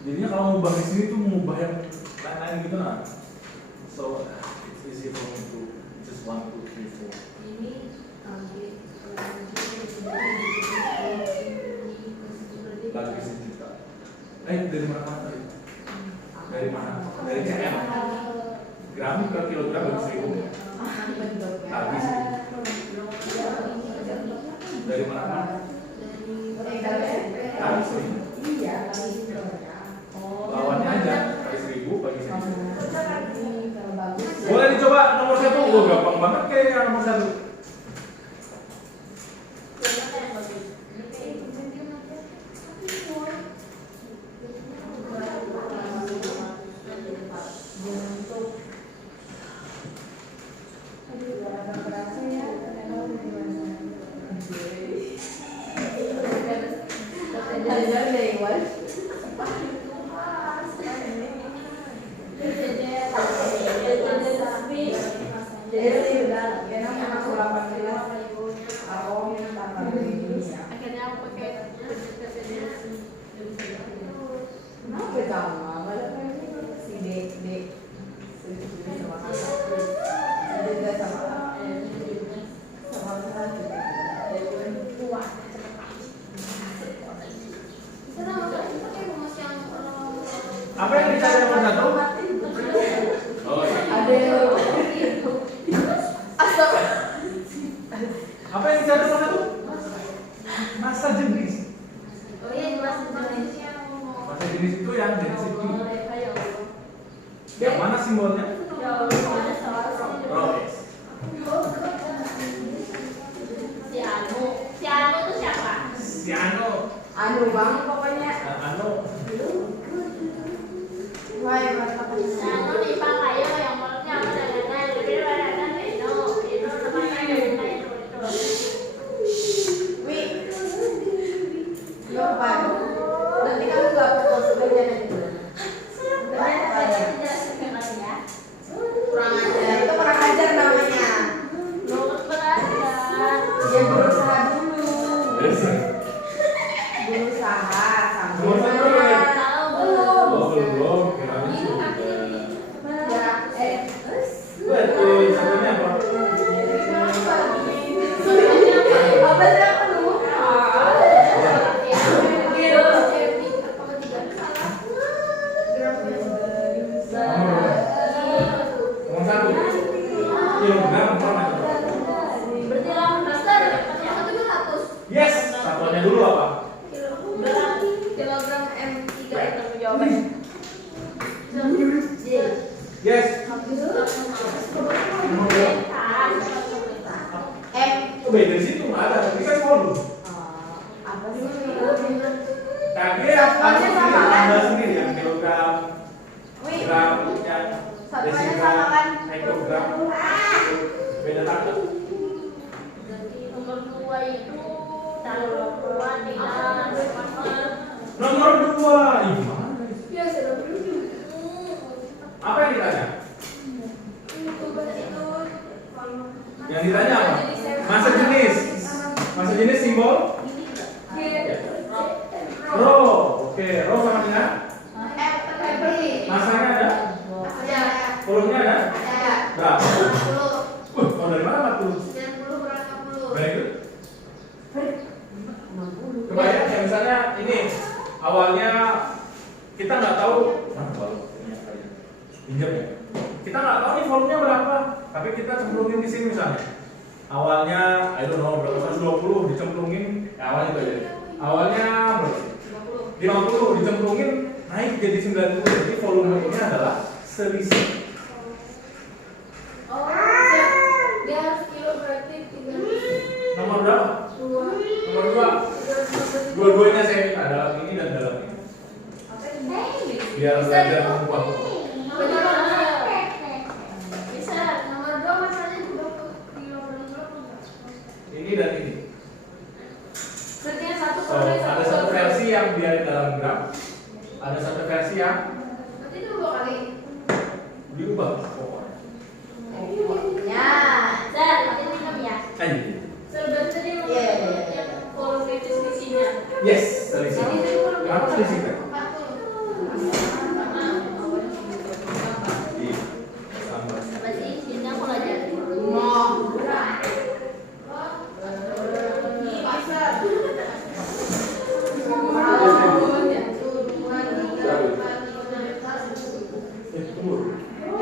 jadinya kalau ngubah di sini tuh mengubah yang lain-lain gitu nah. So it's easy for me to just 1, 2, 3, 4. Ini Lagi sejuta. Dari mana tadi? Dari mana? Dari cm. Gram ke kilogram bagi 1000. Tadi sih. Dari mana? Tadi sih. Lawannya aja bagi 1000 bagi 1000. Boleh dicoba nomor 1. Oh, gampang banget kayak nomor 1. Apa yang dicari nomor 1? Oh, apa yang dicari nomor 1? Masa jenis. Oh iya, masa jenis yang Masa jenis itu yang density. Yang mana simbolnya? Rho X. Siano itu siapa? Siano. Anu bang pokoknya. Ano. Wah, Siano di Pakayo yang mulutnya apa dengan lebih pada itu tempatnya yang itu. Wih, lupa. Nanti kamu nggak foto sebenarnya nanti. Kurang ajar, itu kurang ajar namanya. Ya berusaha dulu. Berusaha sambil Oh, belum. Betul, satunya apa? apa sih aku lupa? Nomor 1. Kilogram per meter. Berarti 18 dari satu itu 100. Yes, satuannya dulu apa? Kilogram M3 itu jawaban. Yes. Oh, beda di situ nggak ada, tapi kan volume. Apa sih? Tadi Satuannya sama kan? Anda sendiri yang kilogram, Wih, gram, yang satuannya sama kan? mikrogram, beda tangga. Jadi nomor 2 itu nomor 2 tidak Nomor 2, gimana? biasa Apa yang ditanya? Yang ditanya apa? Masa jenis. Masa jenis simbol? Rho. Oke, rho sama dengan? Masanya ada? Volumenya ada? Berapa? Oh, dari mana 40? Very good. Kebayang ya, misalnya ini awalnya kita nggak tahu pinjam ya. Kita nggak tahu nih volumenya berapa, tapi kita cemplungin di sini misalnya. Awalnya, I don't know, berapa 120 dicemplungin, ya awalnya itu aja. Awalnya berapa? 50 dicemplungin naik jadi 90. Jadi volume ini adalah selisih. dia harus kilo berarti 3 Nomor berapa? 2 Nomor 2. Dua-duanya saya minta dalam ini dan dalam ini. Biar belajar mengubah. bisa nomor 2 masalahnya juga kilo Ini dan ini. berarti yang satu So, ada satu versi yang dia di dalam gram, ada satu versi yang berarti itu Diubah pokoknya. Ya, Sar, nanti minum ya. Ayo. Sebenarnya yang volume selisihnya. Yes, selisih. Kenapa selisih kan? Iya. Tambah. Apa sih? Ini aku belajar. Tunggu.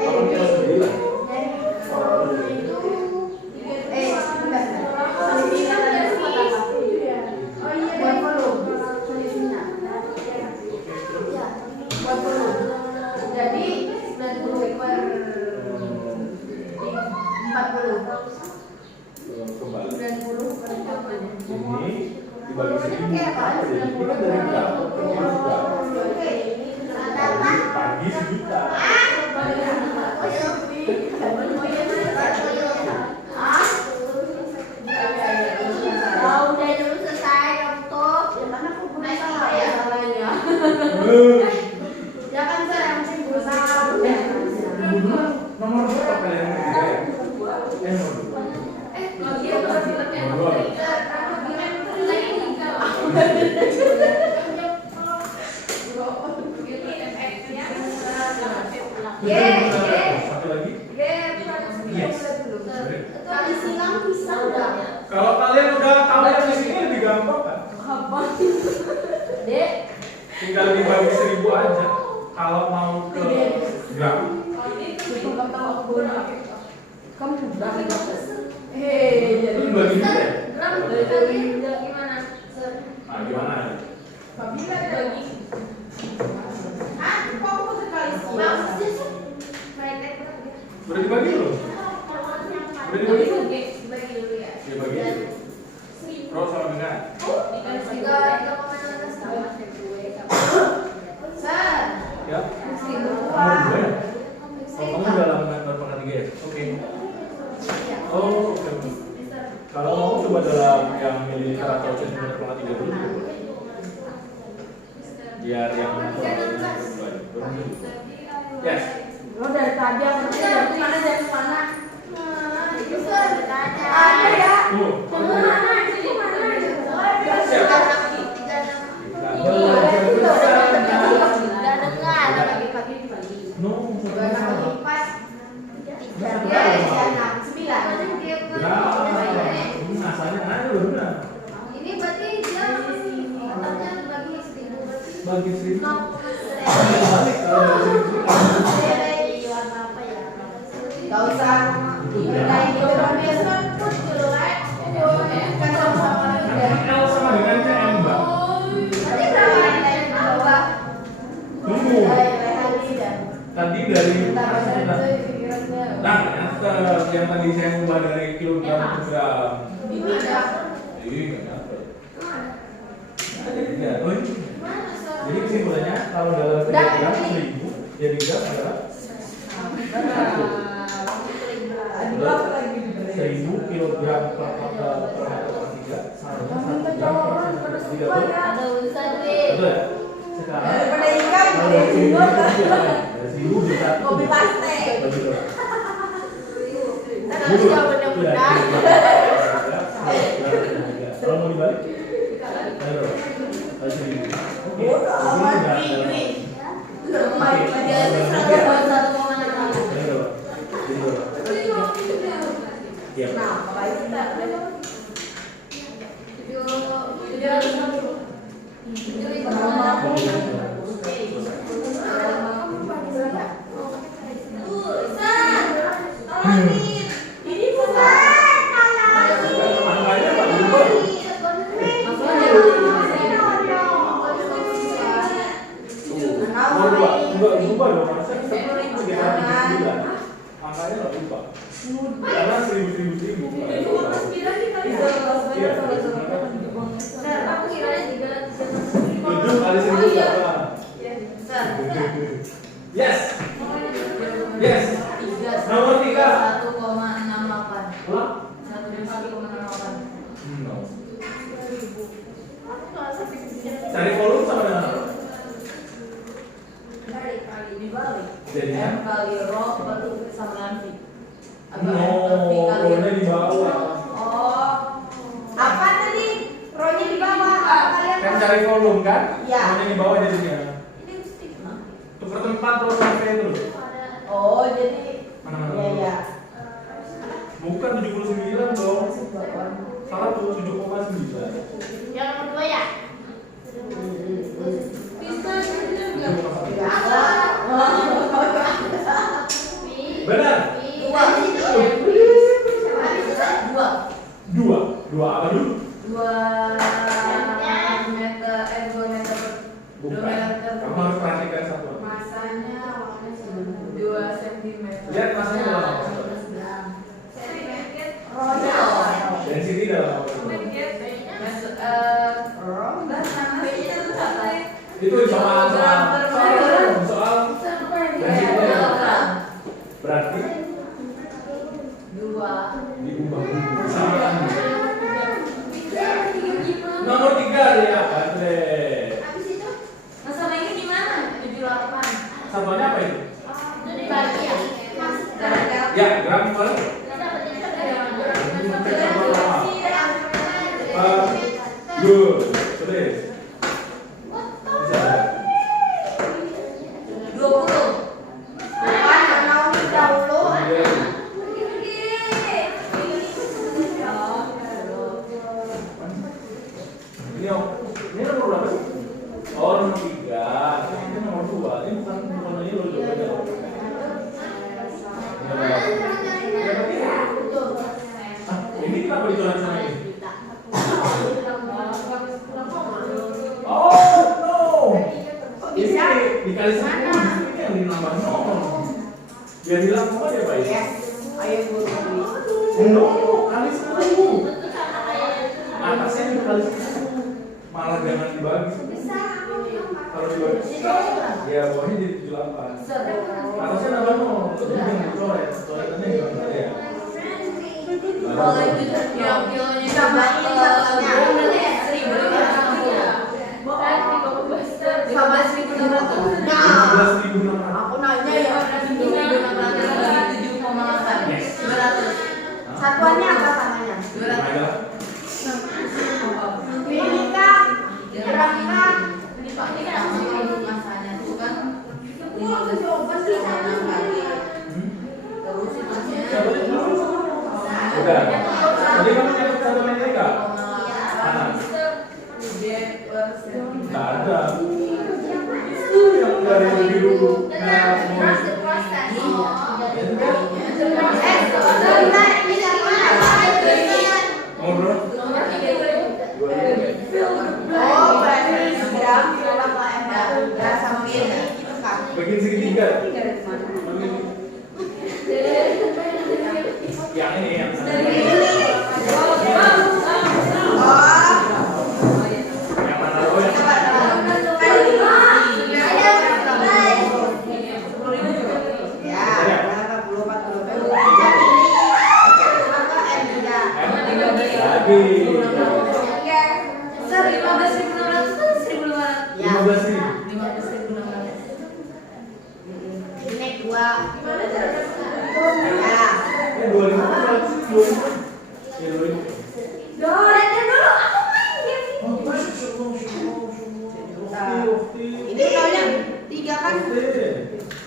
Kapan kita 9? Kembali. Ini dibagi 1000 apa jadi? Ini kan dari berapa? Pagi sejuta. Nomor berapa kalian yang satu lagi? Yes. Kalau kalian udah tahu yang di sini lebih gampang kan? Dek, Tinggal dibagi 1000 aja. Kalau mau ke gram, kamu udah itu dibagi juga ya? gimana? Nah, gimana? Udah dibagi belum? Udah dibagi belum? Dibagi. Pro sama dengan. Ya. Nomor 2 ya? Oh, kamu dalam pangkat 3 ya? Oke. Oh, oke. Kalau mau coba dalam yang mililiter atau sentimeter pangkat 3 dulu. Biar yang yes. Lo dari tadi aku dari mana? Ada ya. Tuh. No, asalnya ada benar. Ini berarti dia otaknya bagi 1000 Bagi 1000. berarti. Balik kalau Gak usah. L sama dengan CM, Mbak. Nanti berapa yang berubah? Tunggu. Tadi dari yang tadi saya ubah dari kilogram ke gram. Ini ada. Nggak nyampe. Iya. Oh, ini. Jadi kesimpulannya kalau dalam kilogram 1000 jadi gram adalah 1000 kilogram per meter per 3 sama 1 gram per cm3. Ada urusan Betul ya? Sekarang Daripada ikan, kalau dari dari 1000 sini. 1000 bisa Kopi paste. betul. Harus jawab benar-benar. Kalau mau dibalik? Ayo. Harus dibalik. Oke. Iya. Ini bukan. Angkanya Pak berubah. Enggak berubah dong. Harusnya sekitar 39. Angkanya enggak berubah. Karena 1000. Aku kiranya juga 7 kali 1000 berapa? Yes. Yes. Nomor 3. 1,68. Hah? 1,68. No. Cari volume sama dengan apa? Dibalik. Jadinya M kali rho per vertikal rohnya gitu. di bawah. Oh. Apa tadi? Rohnya di bawah. Apa kalian Kan tahu? cari volume kan? Iya. Rohnya di bawah jadinya. Ini mesti. Tukar tempat roh sampai itu. Oh, jadi Mana-mana. iya ya. Bukan 79 dong. Salah tuh 7,9. Yang nomor 2 ya? Benar. Dua. Dua apa dulu? 2 meter, 2 meter. Bukan. 2 meter. Kamu harus perhatikan satu. Masanya 2 cm. Lihat masanya dalam apa? Density dalam apa? Itu soal density berarti diubah. Nomor 3 ya, Andre. Satuannya apa itu? Ya, gram kali. Good. Terus. Bisa. 20. Ini nomor berapa sih? Oh, nomor 3. Ini nomor 2. Ini bukan ini lo jawabannya. Ini kenapa ditulis sama ini? Oh, no. Ini dikali 10. Ini yang dinambah 0. Biar hilang semua dia, Pak. Ayo guru. No, kali 10. Atasnya juga kali 10. Malah jangan dibagi. Kalau dibagi, ya bawahnya jadi 78. Atasnya nambah 0. Jadi yang coret. Coretannya gimana ya? Kalau itu kilonya Tambahin satunya. 15.600. Nah, 15.600. aku nanya ya. 7,8. Yes. 200. Satuannya apa namanya? 200. Minika, Rangka. Ini Pak, ini kan untuk masanya itu kan 15 kali. Terus itu Udah. Jadi kamu nyebut satu metrika? Mana? Nggak ada. Itu yang dari biru merah semua. Itu kan? Ngobrol? Oh, berarti gram sama gram sama ini gitu kan? Bagian segitiga. Yang ini yang sana. Yang mana lo yang lagi? 15.600 kan 1.500. 15.000. 15.600. Ini dua. Ya. 2.500. 2.500. Ya 2.500. Ini taunya 3 kan?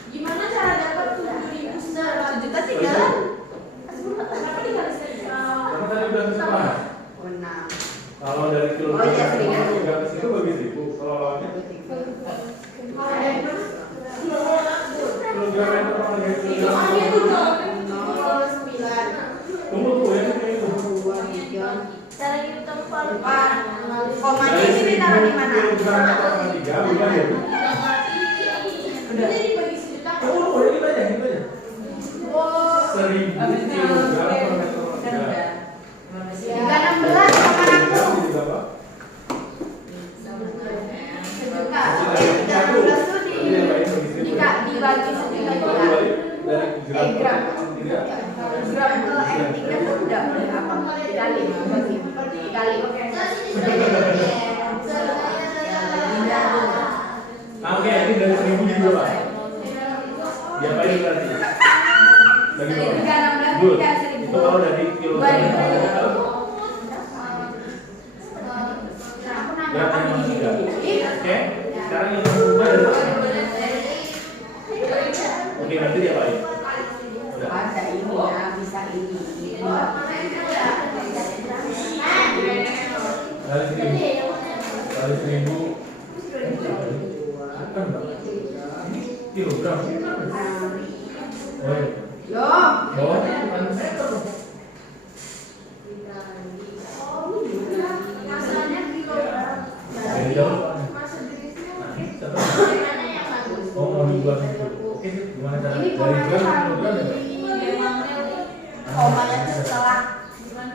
Gimana cara dapat 7.000 sejuta 3? Karena tadi udah setelah. Oh, 6. Kalau dari kilogram Oh, iya, seribu. ke situ bagi 1.000. Kalau lawannya kilogram meter sama dengan kilogram. 09. Tunggu tuh ya kayak itu. 4. Komanya ini ditaruh di mana? Kilogram meter sama 3 bukan ya? Udah. Tunggu, ini aja, ini aja. 1.000 kilogram per meter sama 3. 316 sama aku. Jadi berapa? Sejuta. 316 tuh dibagi sejuta juga. Dari Gram. tiga. Gram ke M3 tuh udah apa? Dikali. Dikali. Nah, oke, ini dari 1.000 juga, Pak. Diapain berarti? Bagi berapa? 316 Good. Itu kalau dari kilogram. Beratnya mana tiga. Oke. Sekarang yang kedua dari mana? Oke, nanti dia balik. Udah. Ada ini ya, bisa ini. Kali 1000. Kali 1000. Kan enggak? Ini kilogram. Oh iya. Loh. Oh, kan meter. Dari jauh. Oh, mau dibuat itu. Oke, gimana cara? Ini Dari gram ke kilogram ya? Komanya itu setelah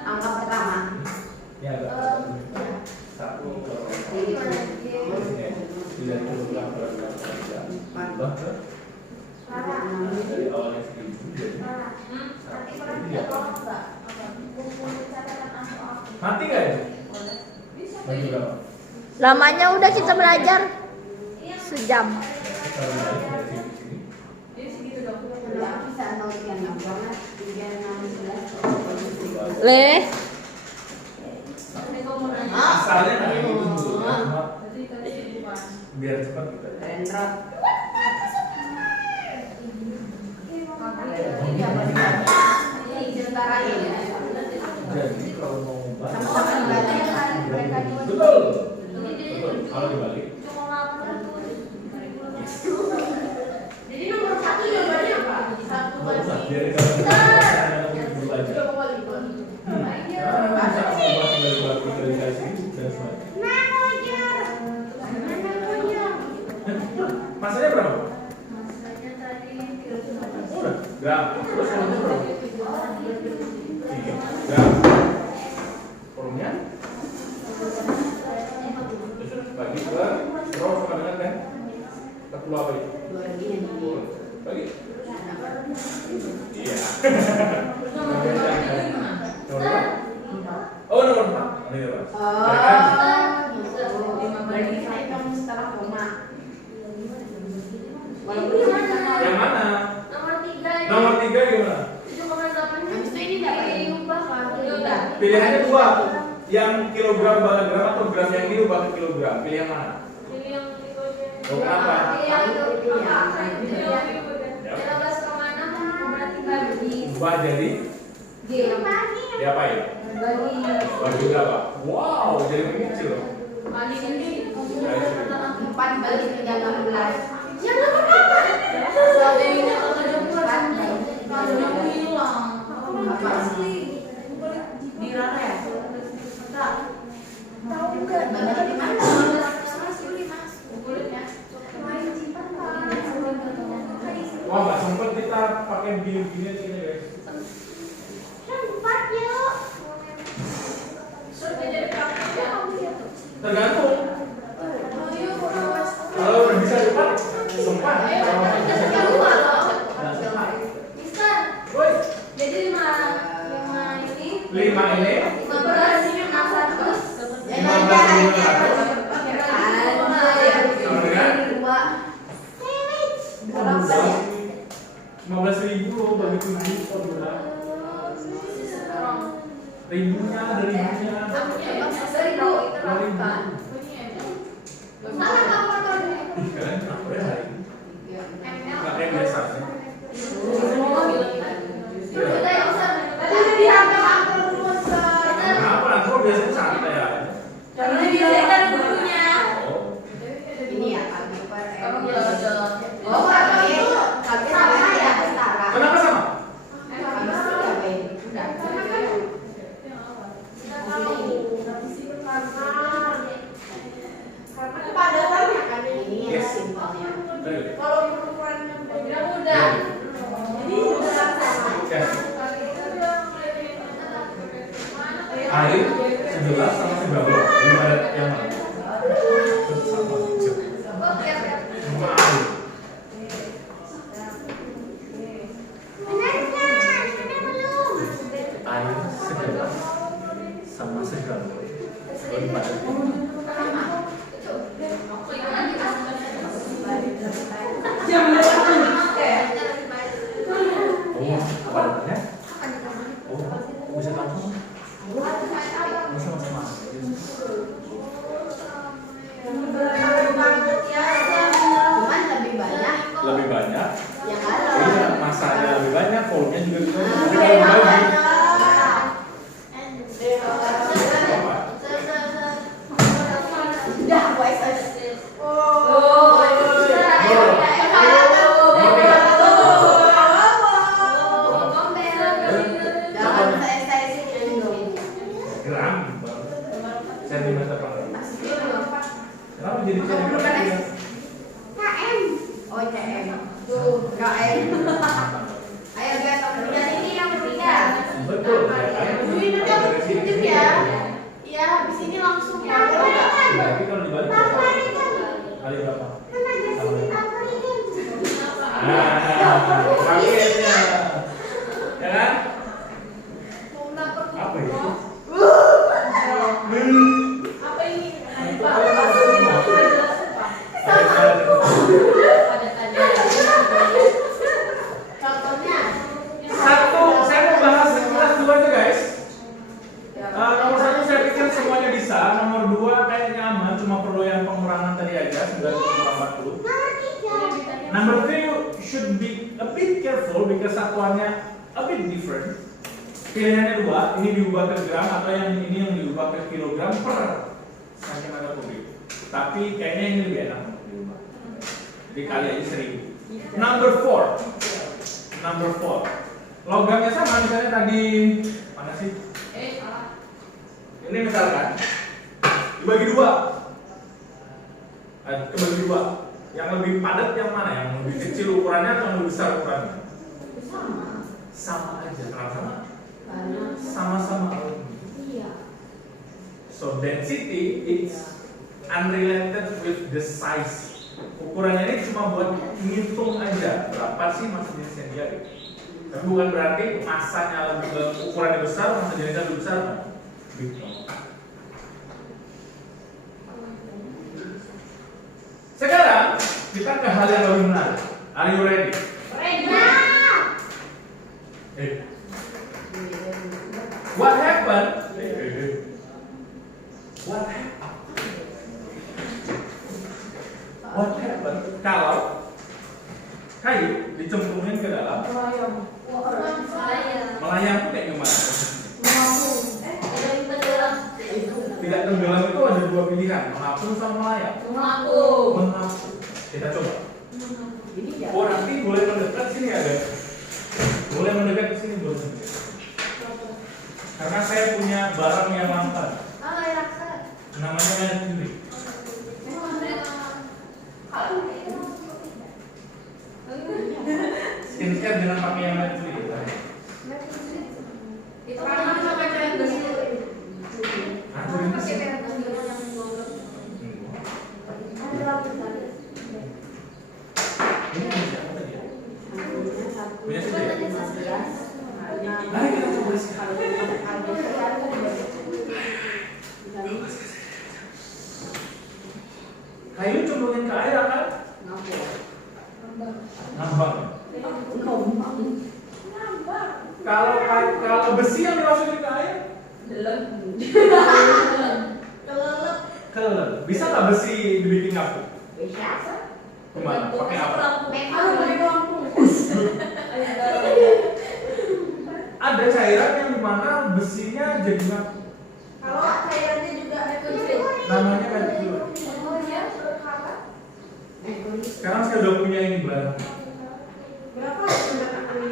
angka pertama. Ini agak satu tidak kilogram per gram tambah ke dari awalnya 1000 jadi 100. Mati nggak ya? Mati berapa? Lamanya udah kita belajar sejam. Kalau balik dari sini. Bisa 0,6 banget 3,16. Le, Asalnya nggak gitu dulu, ya, cuma biar cepat gitu. Rendrot. Jadi kalau mau balik, Sama-sama dibaca ya, kan? Mereka juga. betul. Betul. Kalau dibalik, Jadi nomor 1 jawabannya apa? 1 nggak usah. banding Biar kita dulu aja. coba kali itu. Masa aku buat tinggal dua tiga dikasih dan semua. Masanya berapa? Udah, gram. Terus volumenya berapa? 3 gram. Volumenya? Bagi dua, terus sama dengan kan? 40 apa itu? Bagi? Iya. Nomor berapa? Oh, nomor 4. Ini ya, Mas. Ya kan? Berarti saya hitung setelah koma. Yang mana? Nomor 3. Nomor 3 gimana? 7,8. Habis itu ini dapat diubah kan? Ya udah. Pilihannya dua. Yang kilogram bagi gram atau gram yang diubah ke kilogram. Pilih yang mana? Pilih yang itu aja. Oh, kenapa? Yang Apa? Ya. 13,6 berarti habis. Ubah jadi G. diapain? Bagi Bagi berapa? Wow, jadi kecil loh. Kali ini 4 bagi 3,16. ya nggak apa-apa. Soalnya kalau 70 Kan kalau yang hilang. Apa sih? Di Rara ya? Tak. Tahu nggak? Bagi di mana? Kulitnya. Wah, nggak sempet kita pakai begini-begini aja ini guys. Sempat yuk. Sudah jadi praktek ya? Tergantung. Kalau udah bisa cepat, sempat. Kalau nggak bisa cepat, nggak sempat. Mister, Woi, jadi 5 ini 5 ini 15.600. 15.500 sama dengan 15.000 loh bagi 7 oh berapa? Ribunya ada ribunya. Salah kalkulatornya. Ih, kalian kenapa ya hari ini? Nggak kayak biasa sih. Udah ya Ustaz. Tadi di HP aku dulu Ustaz. Kenapa? Kok biasanya santai ya? Karena biasanya kan bukunya. Oh, Ini ya kaki per M. Oh, kalau itu Kaki sama ya setara. kenapa sama? Habis itu ya Ben. Udah. karena kepadatannya kan Ini ini. yang simpelnya. Baik. Kalau ukurannya mudah. Jadi mudah sama. Yes. Air 11 sama 19 lebih padat yang mana? Sama kecil. Sama air. Air 11 sama 19 lebih padat. Oh, padatannya? Sama-sama. banget ya. Cuman lebih banyak. Lebih banyak. Ya kan? Iya, masanya lebih banyak, volumenya juga lebih banyak. Tapi Lebih kalau dibagi, banyak. Udah, guys. gram, sentimeter per gram. Kenapa jadi centimeter? Oh, CM. Tuh, KM. Ayo guys, kemudian ini yang ketiga. Betul. Ini nanti aku titip ya. Iya, habis ini langsung ya. Tapi kalau dibalik kali berapa? Akhirnya, ya kan? Apa itu? Apa ini? Contohnya. Satu, saya mau bahas kelas 2 aja guys. Nomor 1 saya pikir semuanya bisa. Nomor 2 kayaknya aman, cuma perlu yang pengurangan tadi aja 90-40. Number 3 you should be a bit careful because satuannya a bit different. Pilihannya 2, ini diubah ke gram atau yang ini yang diubah ke kilogram per centimeter kubik. Tapi kayaknya ini lebih enak untuk diubah. Jadi kali aja 1000. Number 4. Logamnya sama misalnya tadi mana sih? Salah. Ini misalkan dibagi 2. Dibagi 2. Yang lebih padat yang mana? Yang lebih kecil ukurannya atau yang lebih besar ukurannya? Sama aja. Kenapa sama? Sama-sama. Iya. So density is unrelated with the size. Ukurannya ini cuma buat ngitung aja berapa sih massa jenis yang dia. Tapi bukan berarti masanya ukurannya besar, massa jenisnya lebih besar. Gitu. Sekarang kita ke hal yang lebih menarik. Are you ready? What happened? What happened kalau kayu dicemplungin ke dalam melayang tuh kayak gimana? Tidak tenggelam itu ada 2 pilihan, mengapung sama melayang. Mengapung. Kita coba. Oh nanti boleh mendekat sini ada. Boleh mendekat ke sini boleh. Karena saya punya barang yang langka. Namanya mercury. Skincare dengan pakai yang mercury. Itu kan sama kayak besi. Hancurin mesin. Ini punya siapa tadi ya? Punya siapa ya? Mari kita coba sekarang. Kayu cemplungin ke air kan? Ngambang. Kalau besi yang dimasukin ke air? Kelelep. Bisa nggak besi dibikin ngapung? Gimana? Pakai apa? Ada cairan yang dimana besinya jadi ngapung. Kalau cairannya juga mercury. Namanya mercury. Sekarang saya udah punya ini barang. Berapa sebenarnya?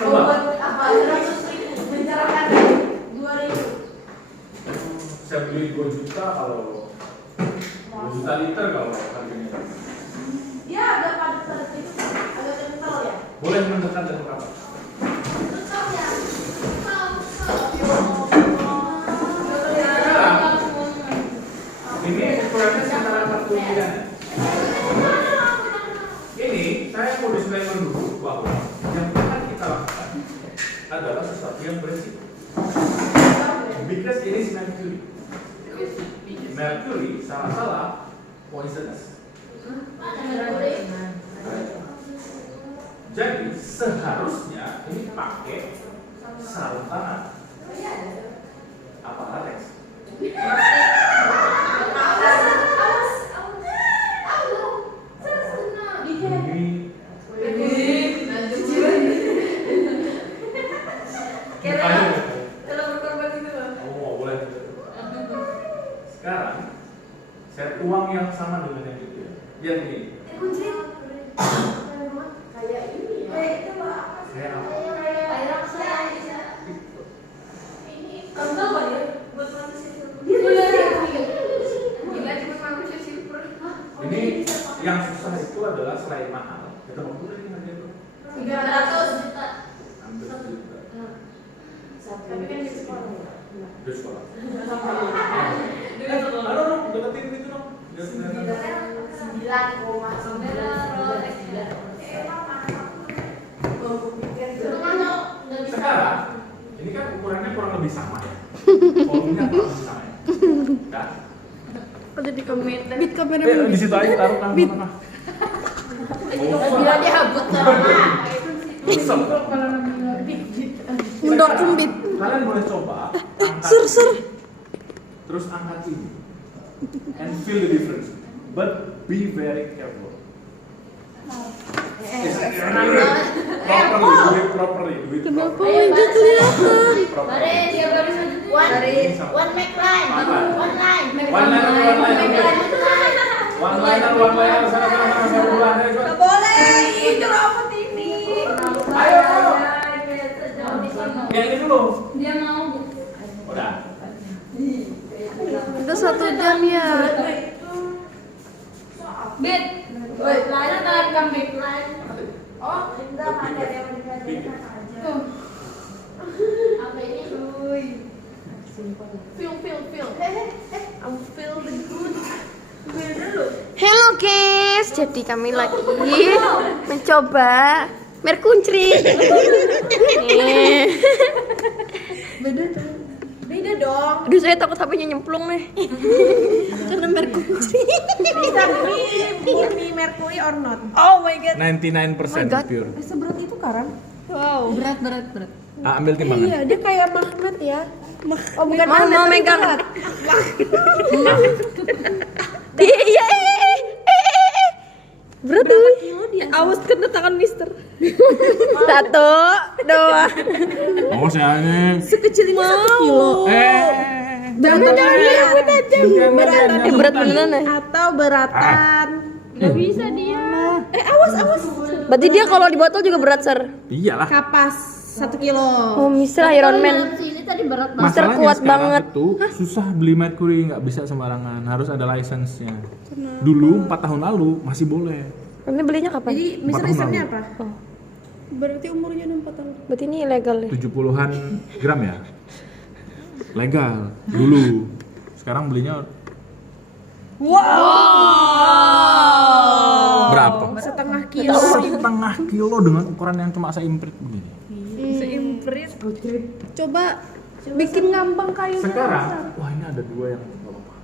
Coba. Apa? 100.000. Mencerahkan 2.000. Saya beli 2 juta kalau 2 juta liter kalau harganya. Dia agak padat itu, agak kental ya. Boleh mendekat dan berapa? Kental ya. Sekarang ini ukurannya sekitar 40 gram. Ini saya mau disclaimer dulu bahwa yang akan kita lakukan adalah sesuatu yang berisiko. Because it is mercury. Mercury salah-salah poisonous. Jadi seharusnya ini pakai sarung tangan. Apa latex? Di sekolah. Aduh, deketin itu dong. Sekarang, ini kan ukurannya kurang lebih sama ya. Volumenya kurang lebih sama ya. Kan? Udah di komentar. Bit kamera Di situ aja taruh tengah. Bila dia habut sama. Bisa. Mendorong bit. Kalian boleh coba angkat terus angkat ini and feel the difference, but be very careful. Properly, do it Kenapa properly. enggak kelihatan? Mari dia baru one make line, one line, One liner, sana bulan. Boleh. Itu robot ini. Ayo. Yang ini dulu. Dia mau. Udah. Udah 1 jam ya. Bet. Line kan comeback line. Oh, enggak ada yang tuh. Apa ini? Feel. I'm feel the good. Hello guys, jadi kami lagi mencoba merkuncri. Beda dong. Aduh saya takut HP-nya nyemplung nih. Karena merkuncri. Bisa murni mercury or not. Oh my god. 99% God. pure. Seberat itu Karan? Wow. Berat. Ambil timbangan. Iya, dia kayak magnet ya. Oh, bukan Mau magnet, tapi megang. berat. Iya. Berat tuh. Awas kena tangan Mister. 1, 2. Oh, saya ini. Sekecil ini 1 kilo. Jangan Berat beneran ya? Atau beratan. Gak bisa dia. Awas. Berarti dia kalau di botol juga berat, Sir. Iyalah. Kapas 1 kilo. Oh, Mister Iron Man. Ini tadi berat banget. Mister Masalahnya kuat sekarang banget. itu susah beli mercury, nggak bisa sembarangan, harus ada license-nya. Dulu 4 tahun lalu masih boleh. Ini belinya kapan? Jadi Mister tahun Reasonnya lalu. apa? Oh. Berarti umurnya 4 tahun. Berarti ini ilegal ya? 70-an gram ya. Legal dulu. Sekarang belinya berapa? Setengah kilo. Setengah kilo dengan ukuran yang cuma seimprit begini. Seimprit. Coba bikin ngambang kayu. Sekarang, wah ini ada 2 yang nggak apa-apa.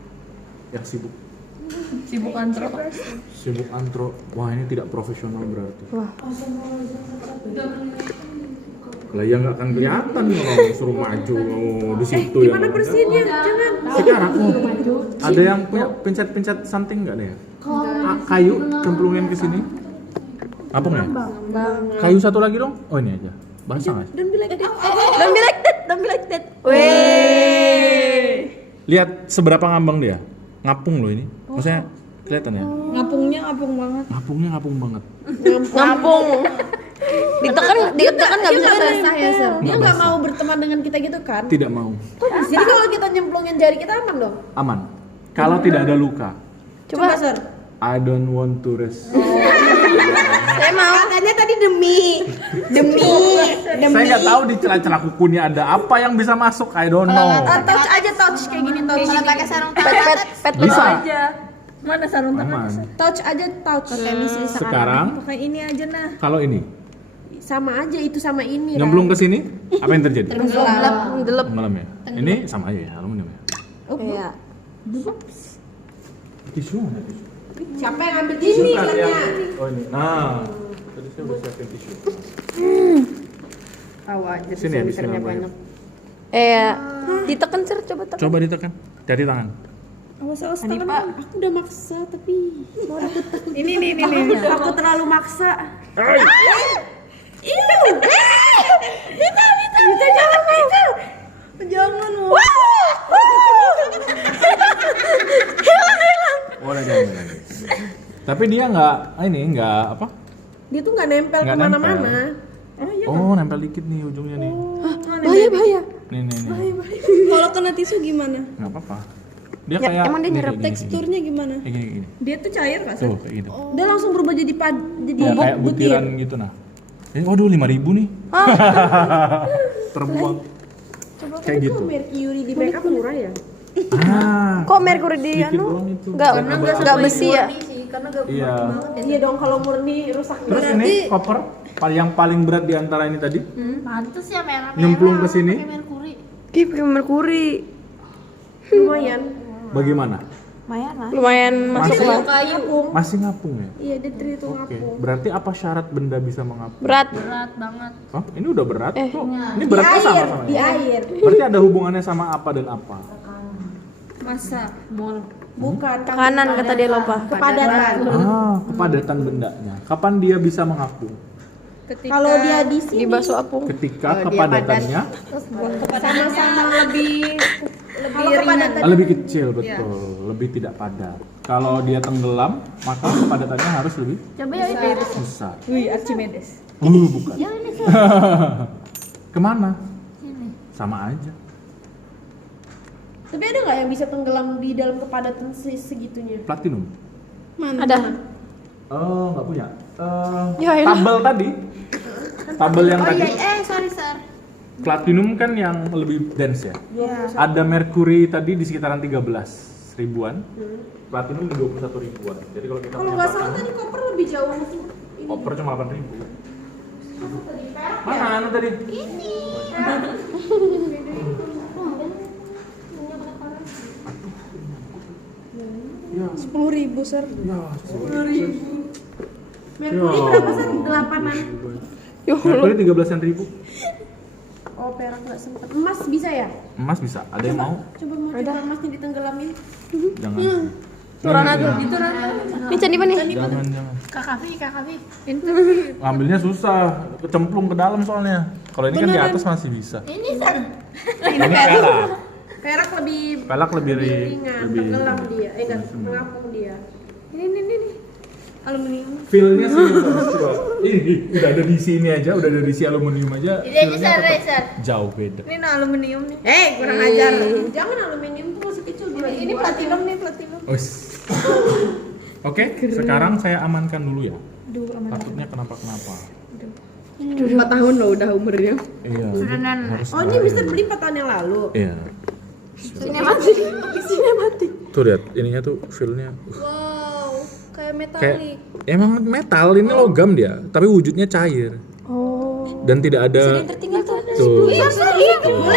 Yang Sibuk antro. sibuk antro. Wah ini tidak profesional berarti. Wah. Lah ya nggak akan kelihatan kalau suruh maju di situ ya. Gimana bersihinnya? Jangan. Sekarang ada yang punya pencet-pencet something nggak nih ya? Kayu cemplungin ke sini. Apa ya? Kayu satu lagi dong. Oh ini aja. Basah nggak sih? Don't be like that. Don't be like that. Weh. Lihat seberapa ngambang dia. Ngapung loh ini. Maksudnya kelihatan ya? Ngapungnya ngapung banget. Ngapungnya ngapung banget. Ngampung. ditekan nggak bisa. Basah ya, Sir. Dia Nggak nggak basah. mau berteman dengan kita gitu kan? Tidak mau. Jadi kalau kita nyemplungin jari kita aman dong? Aman. Kalau tidak ada luka. Coba, Sir. I don't want to risk. Saya mau. Katanya tadi demi. Saya nggak tahu di celah-celah kukunya ada apa yang bisa masuk. I don't know. Touch aja touch kayak gini touch. Kalau pakai sarung Pet Bisa. aja. Mana sarung Aman. Touch aja touch. Sekarang Pakai ini aja nah. kalau ini Sama aja itu sama ini. nyemplung ke sini, apa yang terjadi? Delep. Malam ya. Ini sama aja ya, aluminium ya. Iya. Tisu mana tisu? Siapa yang ambil ini filmnya? Oh ini. Nah, tadi saya udah siapin tisu. Awas aja Sini ya, senternya bismillah. banyak. Iya. Ditekan, Sir, coba tekan. Coba ditekan. Cari tangan. Awas tangan. Aku udah maksa tapi ini. Aku terlalu maksa. Bisa jangan bisa. Jangan. Oh, udah jangan lagi. Tapi dia nggak apa? Dia tuh nggak nempel Nggak kemana-mana. Oh, nempel dikit nih ujungnya nih. Bahaya. Nih. Kalau kena tisu gimana? Nggak apa-apa. Dia Ya, kayak emang dia nih, nyerap kayak gini, Teksturnya gimana? kayak gini. Dia tuh cair nggak sih? Tuh, kayak gitu. Dia langsung berubah jadi Ya, kayak butiran gitu nah. Waduh 5.000 nih. Terbuang. Kayak gitu. Mercury di makeup murah ya? Ah. Kok merkuri di sedikit anu? doang itu. Enggak Karena enggak besi ya? Karena gak Iya. Iya dong kalau murni rusak. Terus ini koper yang paling berat di antara ini tadi Pantes ya merah-merah. nyemplung ke sini. Pakai merkuri. Ki pakai merkuri. Lumayan. Bagaimana? Lumayan lah. Lumayan masuk lah. Kayu. Masih ngapung ya? Iya dia terhitung Oke. ngapung. Berarti apa syarat benda bisa mengapung? Berat. Berat banget. Oh, ini udah berat kok. Ini Di beratnya air, sama-sama di ya? air. Berarti ada hubungannya sama apa dan apa? Masa mall. Bukan Tekanan kata dia lupa. kepadatan. Kepadatan bendanya. Kapan dia bisa mengapung? Kalau dia di Di sini baso apung. Ketika kepadatannya sama-sama lebih kepadatan. lebih kecil, betul, lebih tidak padat. Kalau dia tenggelam, maka kepadatannya harus lebih Coba ya itu. besar. Wih, Archimedes. Bukan. Ya ini sih. Kemana? Sini. Sama aja. Tapi ada nggak yang bisa tenggelam di dalam kepadatan segitunya? Platinum. Ada. Oh, nggak punya. Ya, elah. Tabel tadi. Tabel yang Oh tadi. iya, sorry. Platinum kan yang lebih dense ya. Iya. Ada merkuri tadi di sekitaran 13 ribuan. Platinum di 21 ribuan. Jadi kalau kita Kalau punya nggak salah platinum, tadi koper lebih jauh sih. koper cuma 8 ribu. Mana anu tadi? Ya, 10.000 ser. ya, Merkuri berapa sih? 8-an. Merkuri 13 ribu. Oh, perak nggak sempet. Emas bisa ya? Emas bisa. Ada yang mau? Coba mau coba emasnya ditenggelamin. Jangan. Turun aja. Ini candi apa nih? Jangan. KKV. Ngambilnya susah, kecemplung ke dalam soalnya. Kalau ini kan di atas masih bisa. Ini san. Ini perak. Perak lebih Pelak lebih ringan, lebih tenggelam dia. Enggak, mengapung dia. Ini. Aluminium. feel-nya sih coba. Ih, udah ada di sini aja, udah ada di si aluminium aja. Ini aja feel-nya Sar. tetap jauh beda. Ini aluminium nih. Kurang ajar. Jangan aluminium tuh masih kecil. Ini platinum nih, platinum. Wes. Oke, sekarang saya amankan dulu ya. Takutnya kenapa-kenapa. 4 tahun loh udah umurnya. Iya. Sudah nan. harus Oh, ini Mister beli 4 tahun yang lalu. Iya. Sinematik. Tuh lihat, ininya tuh feel-nya. Wow, kayak Kayak metalik. emang metal, ini logam dia, tapi wujudnya cair. Oh. Dan tidak ada Tertinggal tuh. tuh. Boleh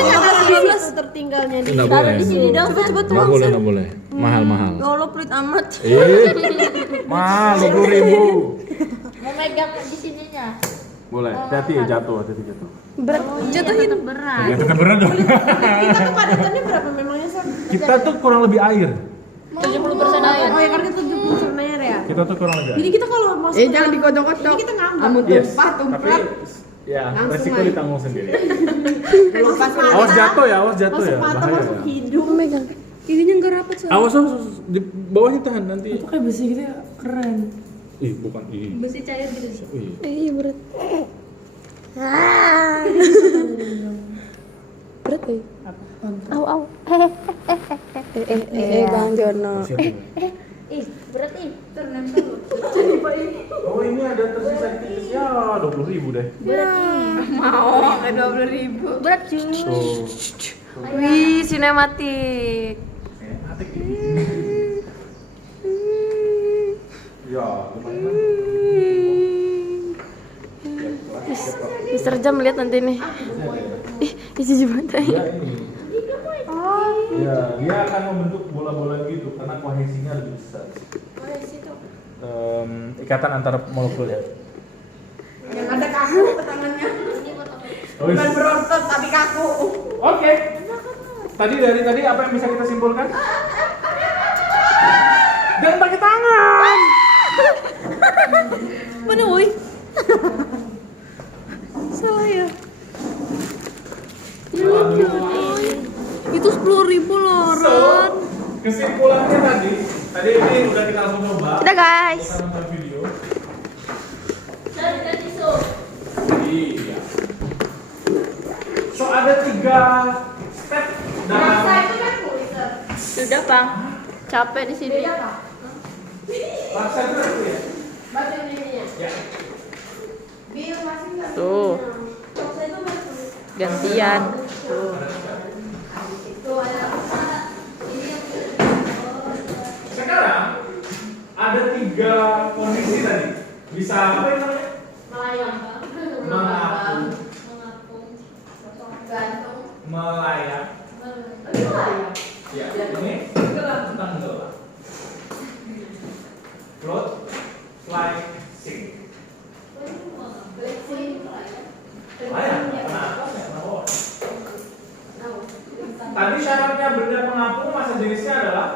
nggak kasih tertinggalnya di Nggak boleh. Di sini dong, coba tuh. Nggak boleh. Mahal. Ya Allah, pelit amat. Mahal 20.000. Mau megang di sininya. Boleh. Hati-hati ya jatuh. Berat. Jatuhin. Berat. Ya itu kan berat dong. Kita kepadatannya berapa memangnya, Sar? Kita tuh kurang lebih air. 70% air. Oh ya karena 70% air ya. Kita tuh kurang lebih Jadi air. kita kalau masuk Jangan dikodok-kodok. Jadi kita ngambek. Yes. Tumpah. Tapi ya resiko ditanggung sendiri. Lepas Awas jatuh ya. Masuk mata, Bahaya masuk ya. hidung. Megang. Ininya nggak rapat ser. Awas di bawahnya tahan nanti. Itu kayak besi gitu ya, keren. Ih, bukan ih. Besi cair gitu sih. Ih. Iya berat. Berat ya? Au. Bang Jono. Berat nih. Nempel. Oh ini ada tersisa dikit ya 20.000 deh. Berat nih. Mau ke 20.000. Berat cuy. Tuh. Wih, sinematik. Atik ini. Ya, lumayan. Mister Jam lihat nanti nih. Ih, isi jembatan. Ya ini. Ya, dia akan membentuk bola-bola gitu karena kohesinya lebih besar. Ikatan antara molekul ya. Yang ada kaku ke tangannya. Oh, Bukan berotot tapi kaku. Oke. Dari tadi apa yang bisa kita simpulkan? Jangan pakai tangan. Mana woi? Salah ya. Itu 10.000 loh, So, Ron. kesimpulannya tadi ini udah kita langsung coba. Udah guys. Kita nonton video. Dari tisu. Iya. So ada 3 step dalam Sudah, Bang. Capek di sini. laksa itu ya. Baca ininya. Ya. Bil masih nggak? Tuh. Saya itu masih. Gantian. Ada 3. ada 3 kondisi tadi. Bisa apa yang namanya? Melayang. Mengapung, Gantung. melayang. Melayang. Ya, ini tentang tenggelam. Float, fly, sing. Melayang, kenapa? Kenapa? Tadi syaratnya benda pengapung massa jenisnya adalah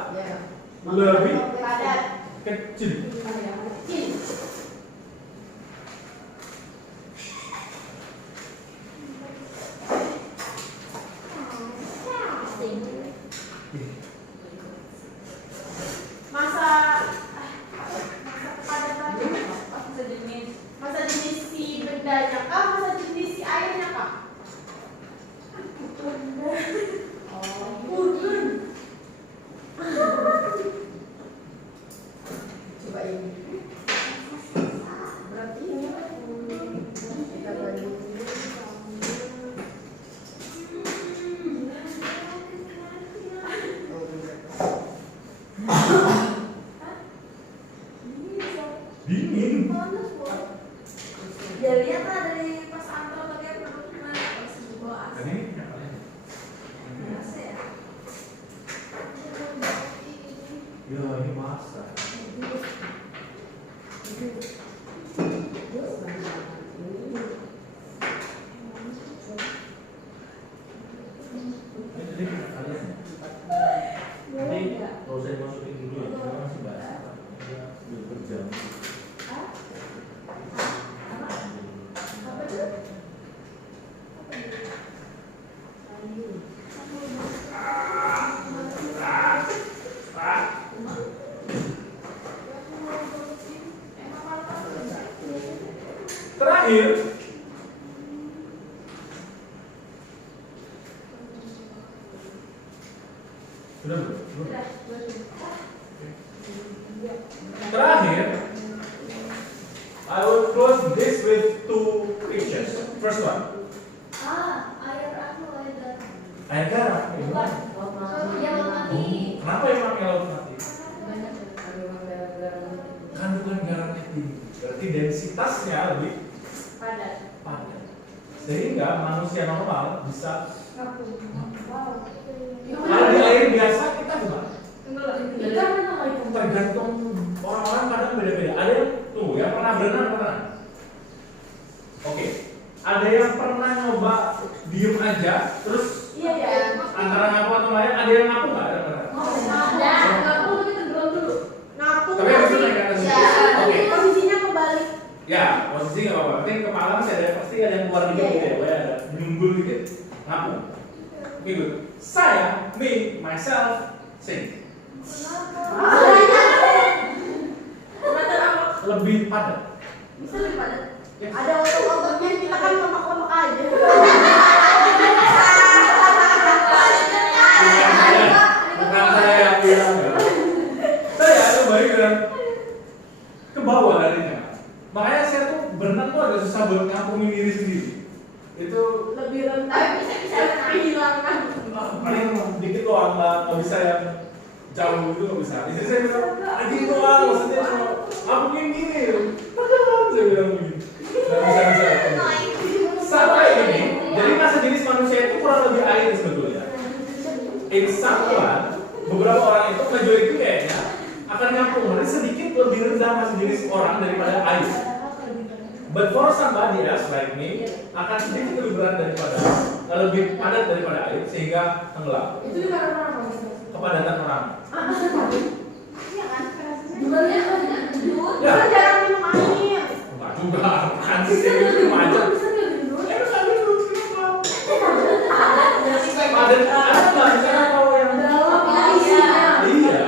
lebih Padat. kecil. Kecil. Masa jenis si bendanya kah? Masa jenis si airnya kah? Coba ini. Berarti ini kita bandingin. Dingin. Ya lihat lah dari pas Antro pakai produk kemarin pas di bawah AC. Ini apa ya? AC ya. Ya, ini masa. Ini tadi kita kalian. Nanti kalau saya masukin dulu ya, kita masih bahas. Ya, udah berjam. Apa tuh? Terakhir, sudah belum? Terakhir, I will close this with 2 pictures. First one, Air aku ada. air garam. Yang mati. Kenapa yang namanya laut mati? Banyak. Kan bukan garamnya tinggi, berarti densitasnya lebih Padat. padat. Sehingga manusia normal bisa. Kalau di air biasa kita gimana? Tergantung orang-orang kadang beda-beda. Ada yang tuh yang pernah berenang pernah. Oke. Ada yang pernah nyoba diem aja terus Iya ya. antara ngapu atau lain. Ada yang ngapu nggak? Ada pernah? Ada. Ngapu tapi tenggelam dulu. Ngapu. Tapi habis itu naik ke atas. Ya. Oke. Posisinya kebalik. Ya, posisi nggak apa-apa. Penting kepala masih ada, pasti ada yang keluar dikit gitu ya. Pokoknya ada nyumbul dikit. Ngapu. Oke, good. Saya, me, myself, sing. Lebih padat. Bisa lebih padat. Ada otot-ototnya kita kan lemak-lemak aja. Bukan saya yang bilang. Saya kembali ke bawah larinya. Makanya saya tuh berenang tuh agak susah buat ngampungin diri sendiri. Itu Lebih rentan. Bisa menghilangkan. paling dikit doang, nggak bisa yang jauh itu nggak bisa. Jadi saya bilang, dikit doang, maksudnya cuma ngampungin gini. Saya bilang begini. Nggak bisa. Sampai ini, jadi masa jenis manusia itu kurang lebih air sebetulnya. In someone, beberapa orang itu majority kayaknya akan ngampung, tapi sedikit lebih rendah masa jenis orang daripada air. But for somebody else like me, akan sedikit lebih berat daripada, lebih padat daripada air sehingga tenggelam. Itu juga orang-orang. Kepadatan orang. Iya kan? Gimana ya? Ya. Kan jarang minum air. Enggak juga, kan sih itu macam. Bisa nggak minum? Kan itu kenapa? Padat ada nggak? Misalnya kalau yang iya,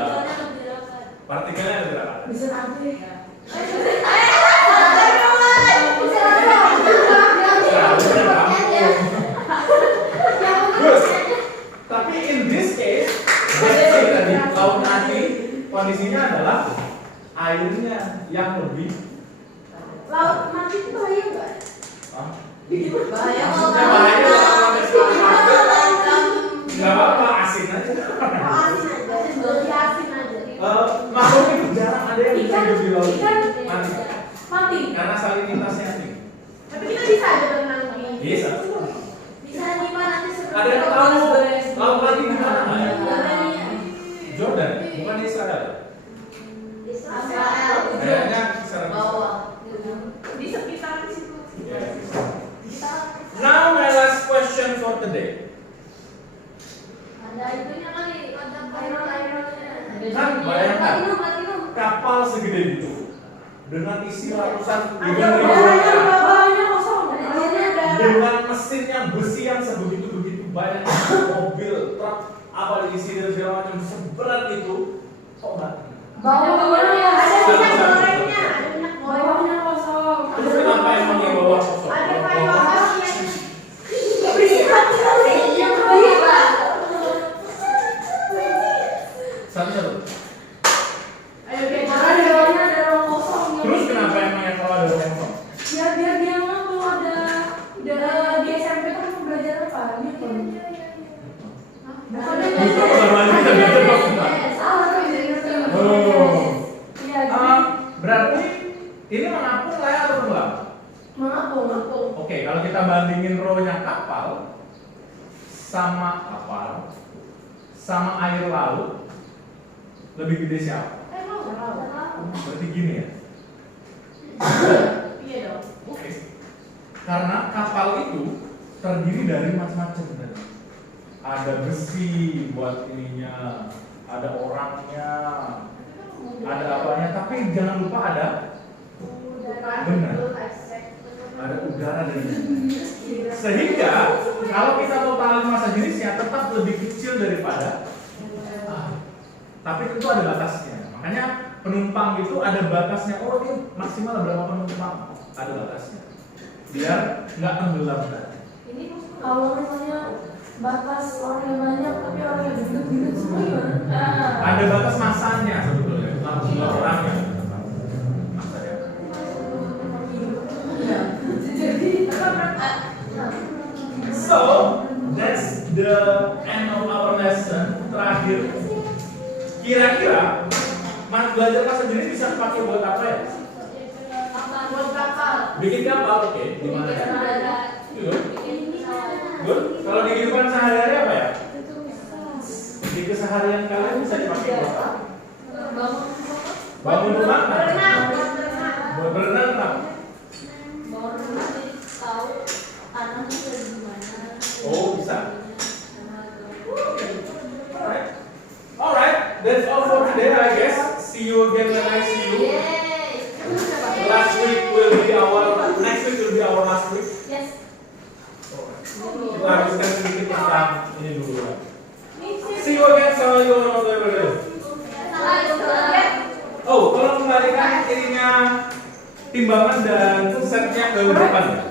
partikelnya ada berapa? Bisa nanti. Good. Tapi in this case, tadi laut mati kondisinya adalah airnya yang lebih. Laut mati itu bahaya nggak? Hah? Bahaya. Maksudnya bahaya kalau sampai sekarang nggak apa-apa, asin aja. Asin aja. Lebih asin aja. Makhluk itu jarang ada yang bisa Ada yang tahu laut lagi di mana nggak ya? Jordan, bukan Israel. Kayaknya Israel. Di sekitar situ. Now my last question for today. Ada itunya kali, ada iron-ironnya. Kan bayangkan kapal segede itu dengan isi ratusan dengan Bawahnya kosong. dengan mesin yang besi yang sebegitu banyak, mobil, truk, apa diisi dan segala macam seberat itu, kok nggak? Bawahnya ada Minyak gorengnya, ada minyak goreng. bawahnya kosong. Terus kenapa emang yang bawa kosong? Ada kayu atasnya. Satu-satu. Ayo kita ada bawahnya ada ruang kosong. Terus kenapa emang yang kalau ada orang kosong? Biar dia ngaku ada di SMP kan belajar apa? Newton. Itu baru aja kita belajar bab. Salah tuh dari Newton. Oh. Iya. Berarti ini mengapung lah ya atau enggak? Mengapung. Oke, kalau kita bandingin row-nya kapal sama air laut, lebih gede siapa? Berarti gini ya. Iya dong. Oke. Karena kapal itu terdiri dari macam-macam tadi. Ada besi buat ininya, ada orangnya, ada apanya, tapi jangan lupa ada benar. Ada udara dan sehingga kalau kita totalin massa jenisnya tetap lebih kecil daripada tapi tentu ada batasnya. Makanya penumpang itu ada batasnya. Oh, ini maksimal berapa penumpang? Ada batasnya. Biar nggak tenggelam tadi. Kalau misalnya batas orangnya banyak tapi orangnya gendut-gendut semua gimana? Ada batas masanya sebetulnya, bukan jumlah orangnya. Masanya. So that's the end of our lesson. Terakhir, kira-kira belajar bahasa jenis bisa pakai buat apa ya? Buat kapal. Bikin kapal, oke. Gimana ya? Good. Good. Kalau di kehidupan sehari-hari apa ya? Di keseharian kalian bisa dipakai buat apa? Bangun rumah? Buat berenang apa? Oh, bisa. Alright, that's all for today, I guess. See you again when I see you. Next week will be our last week. Yes. Kita habiskan sedikit tentang ini dulu ya. See you again, assalamualaikum warahmatullahi wabarakatuh. Oh, tolong kembalikan ininya timbangan dan setnya ke depan ya.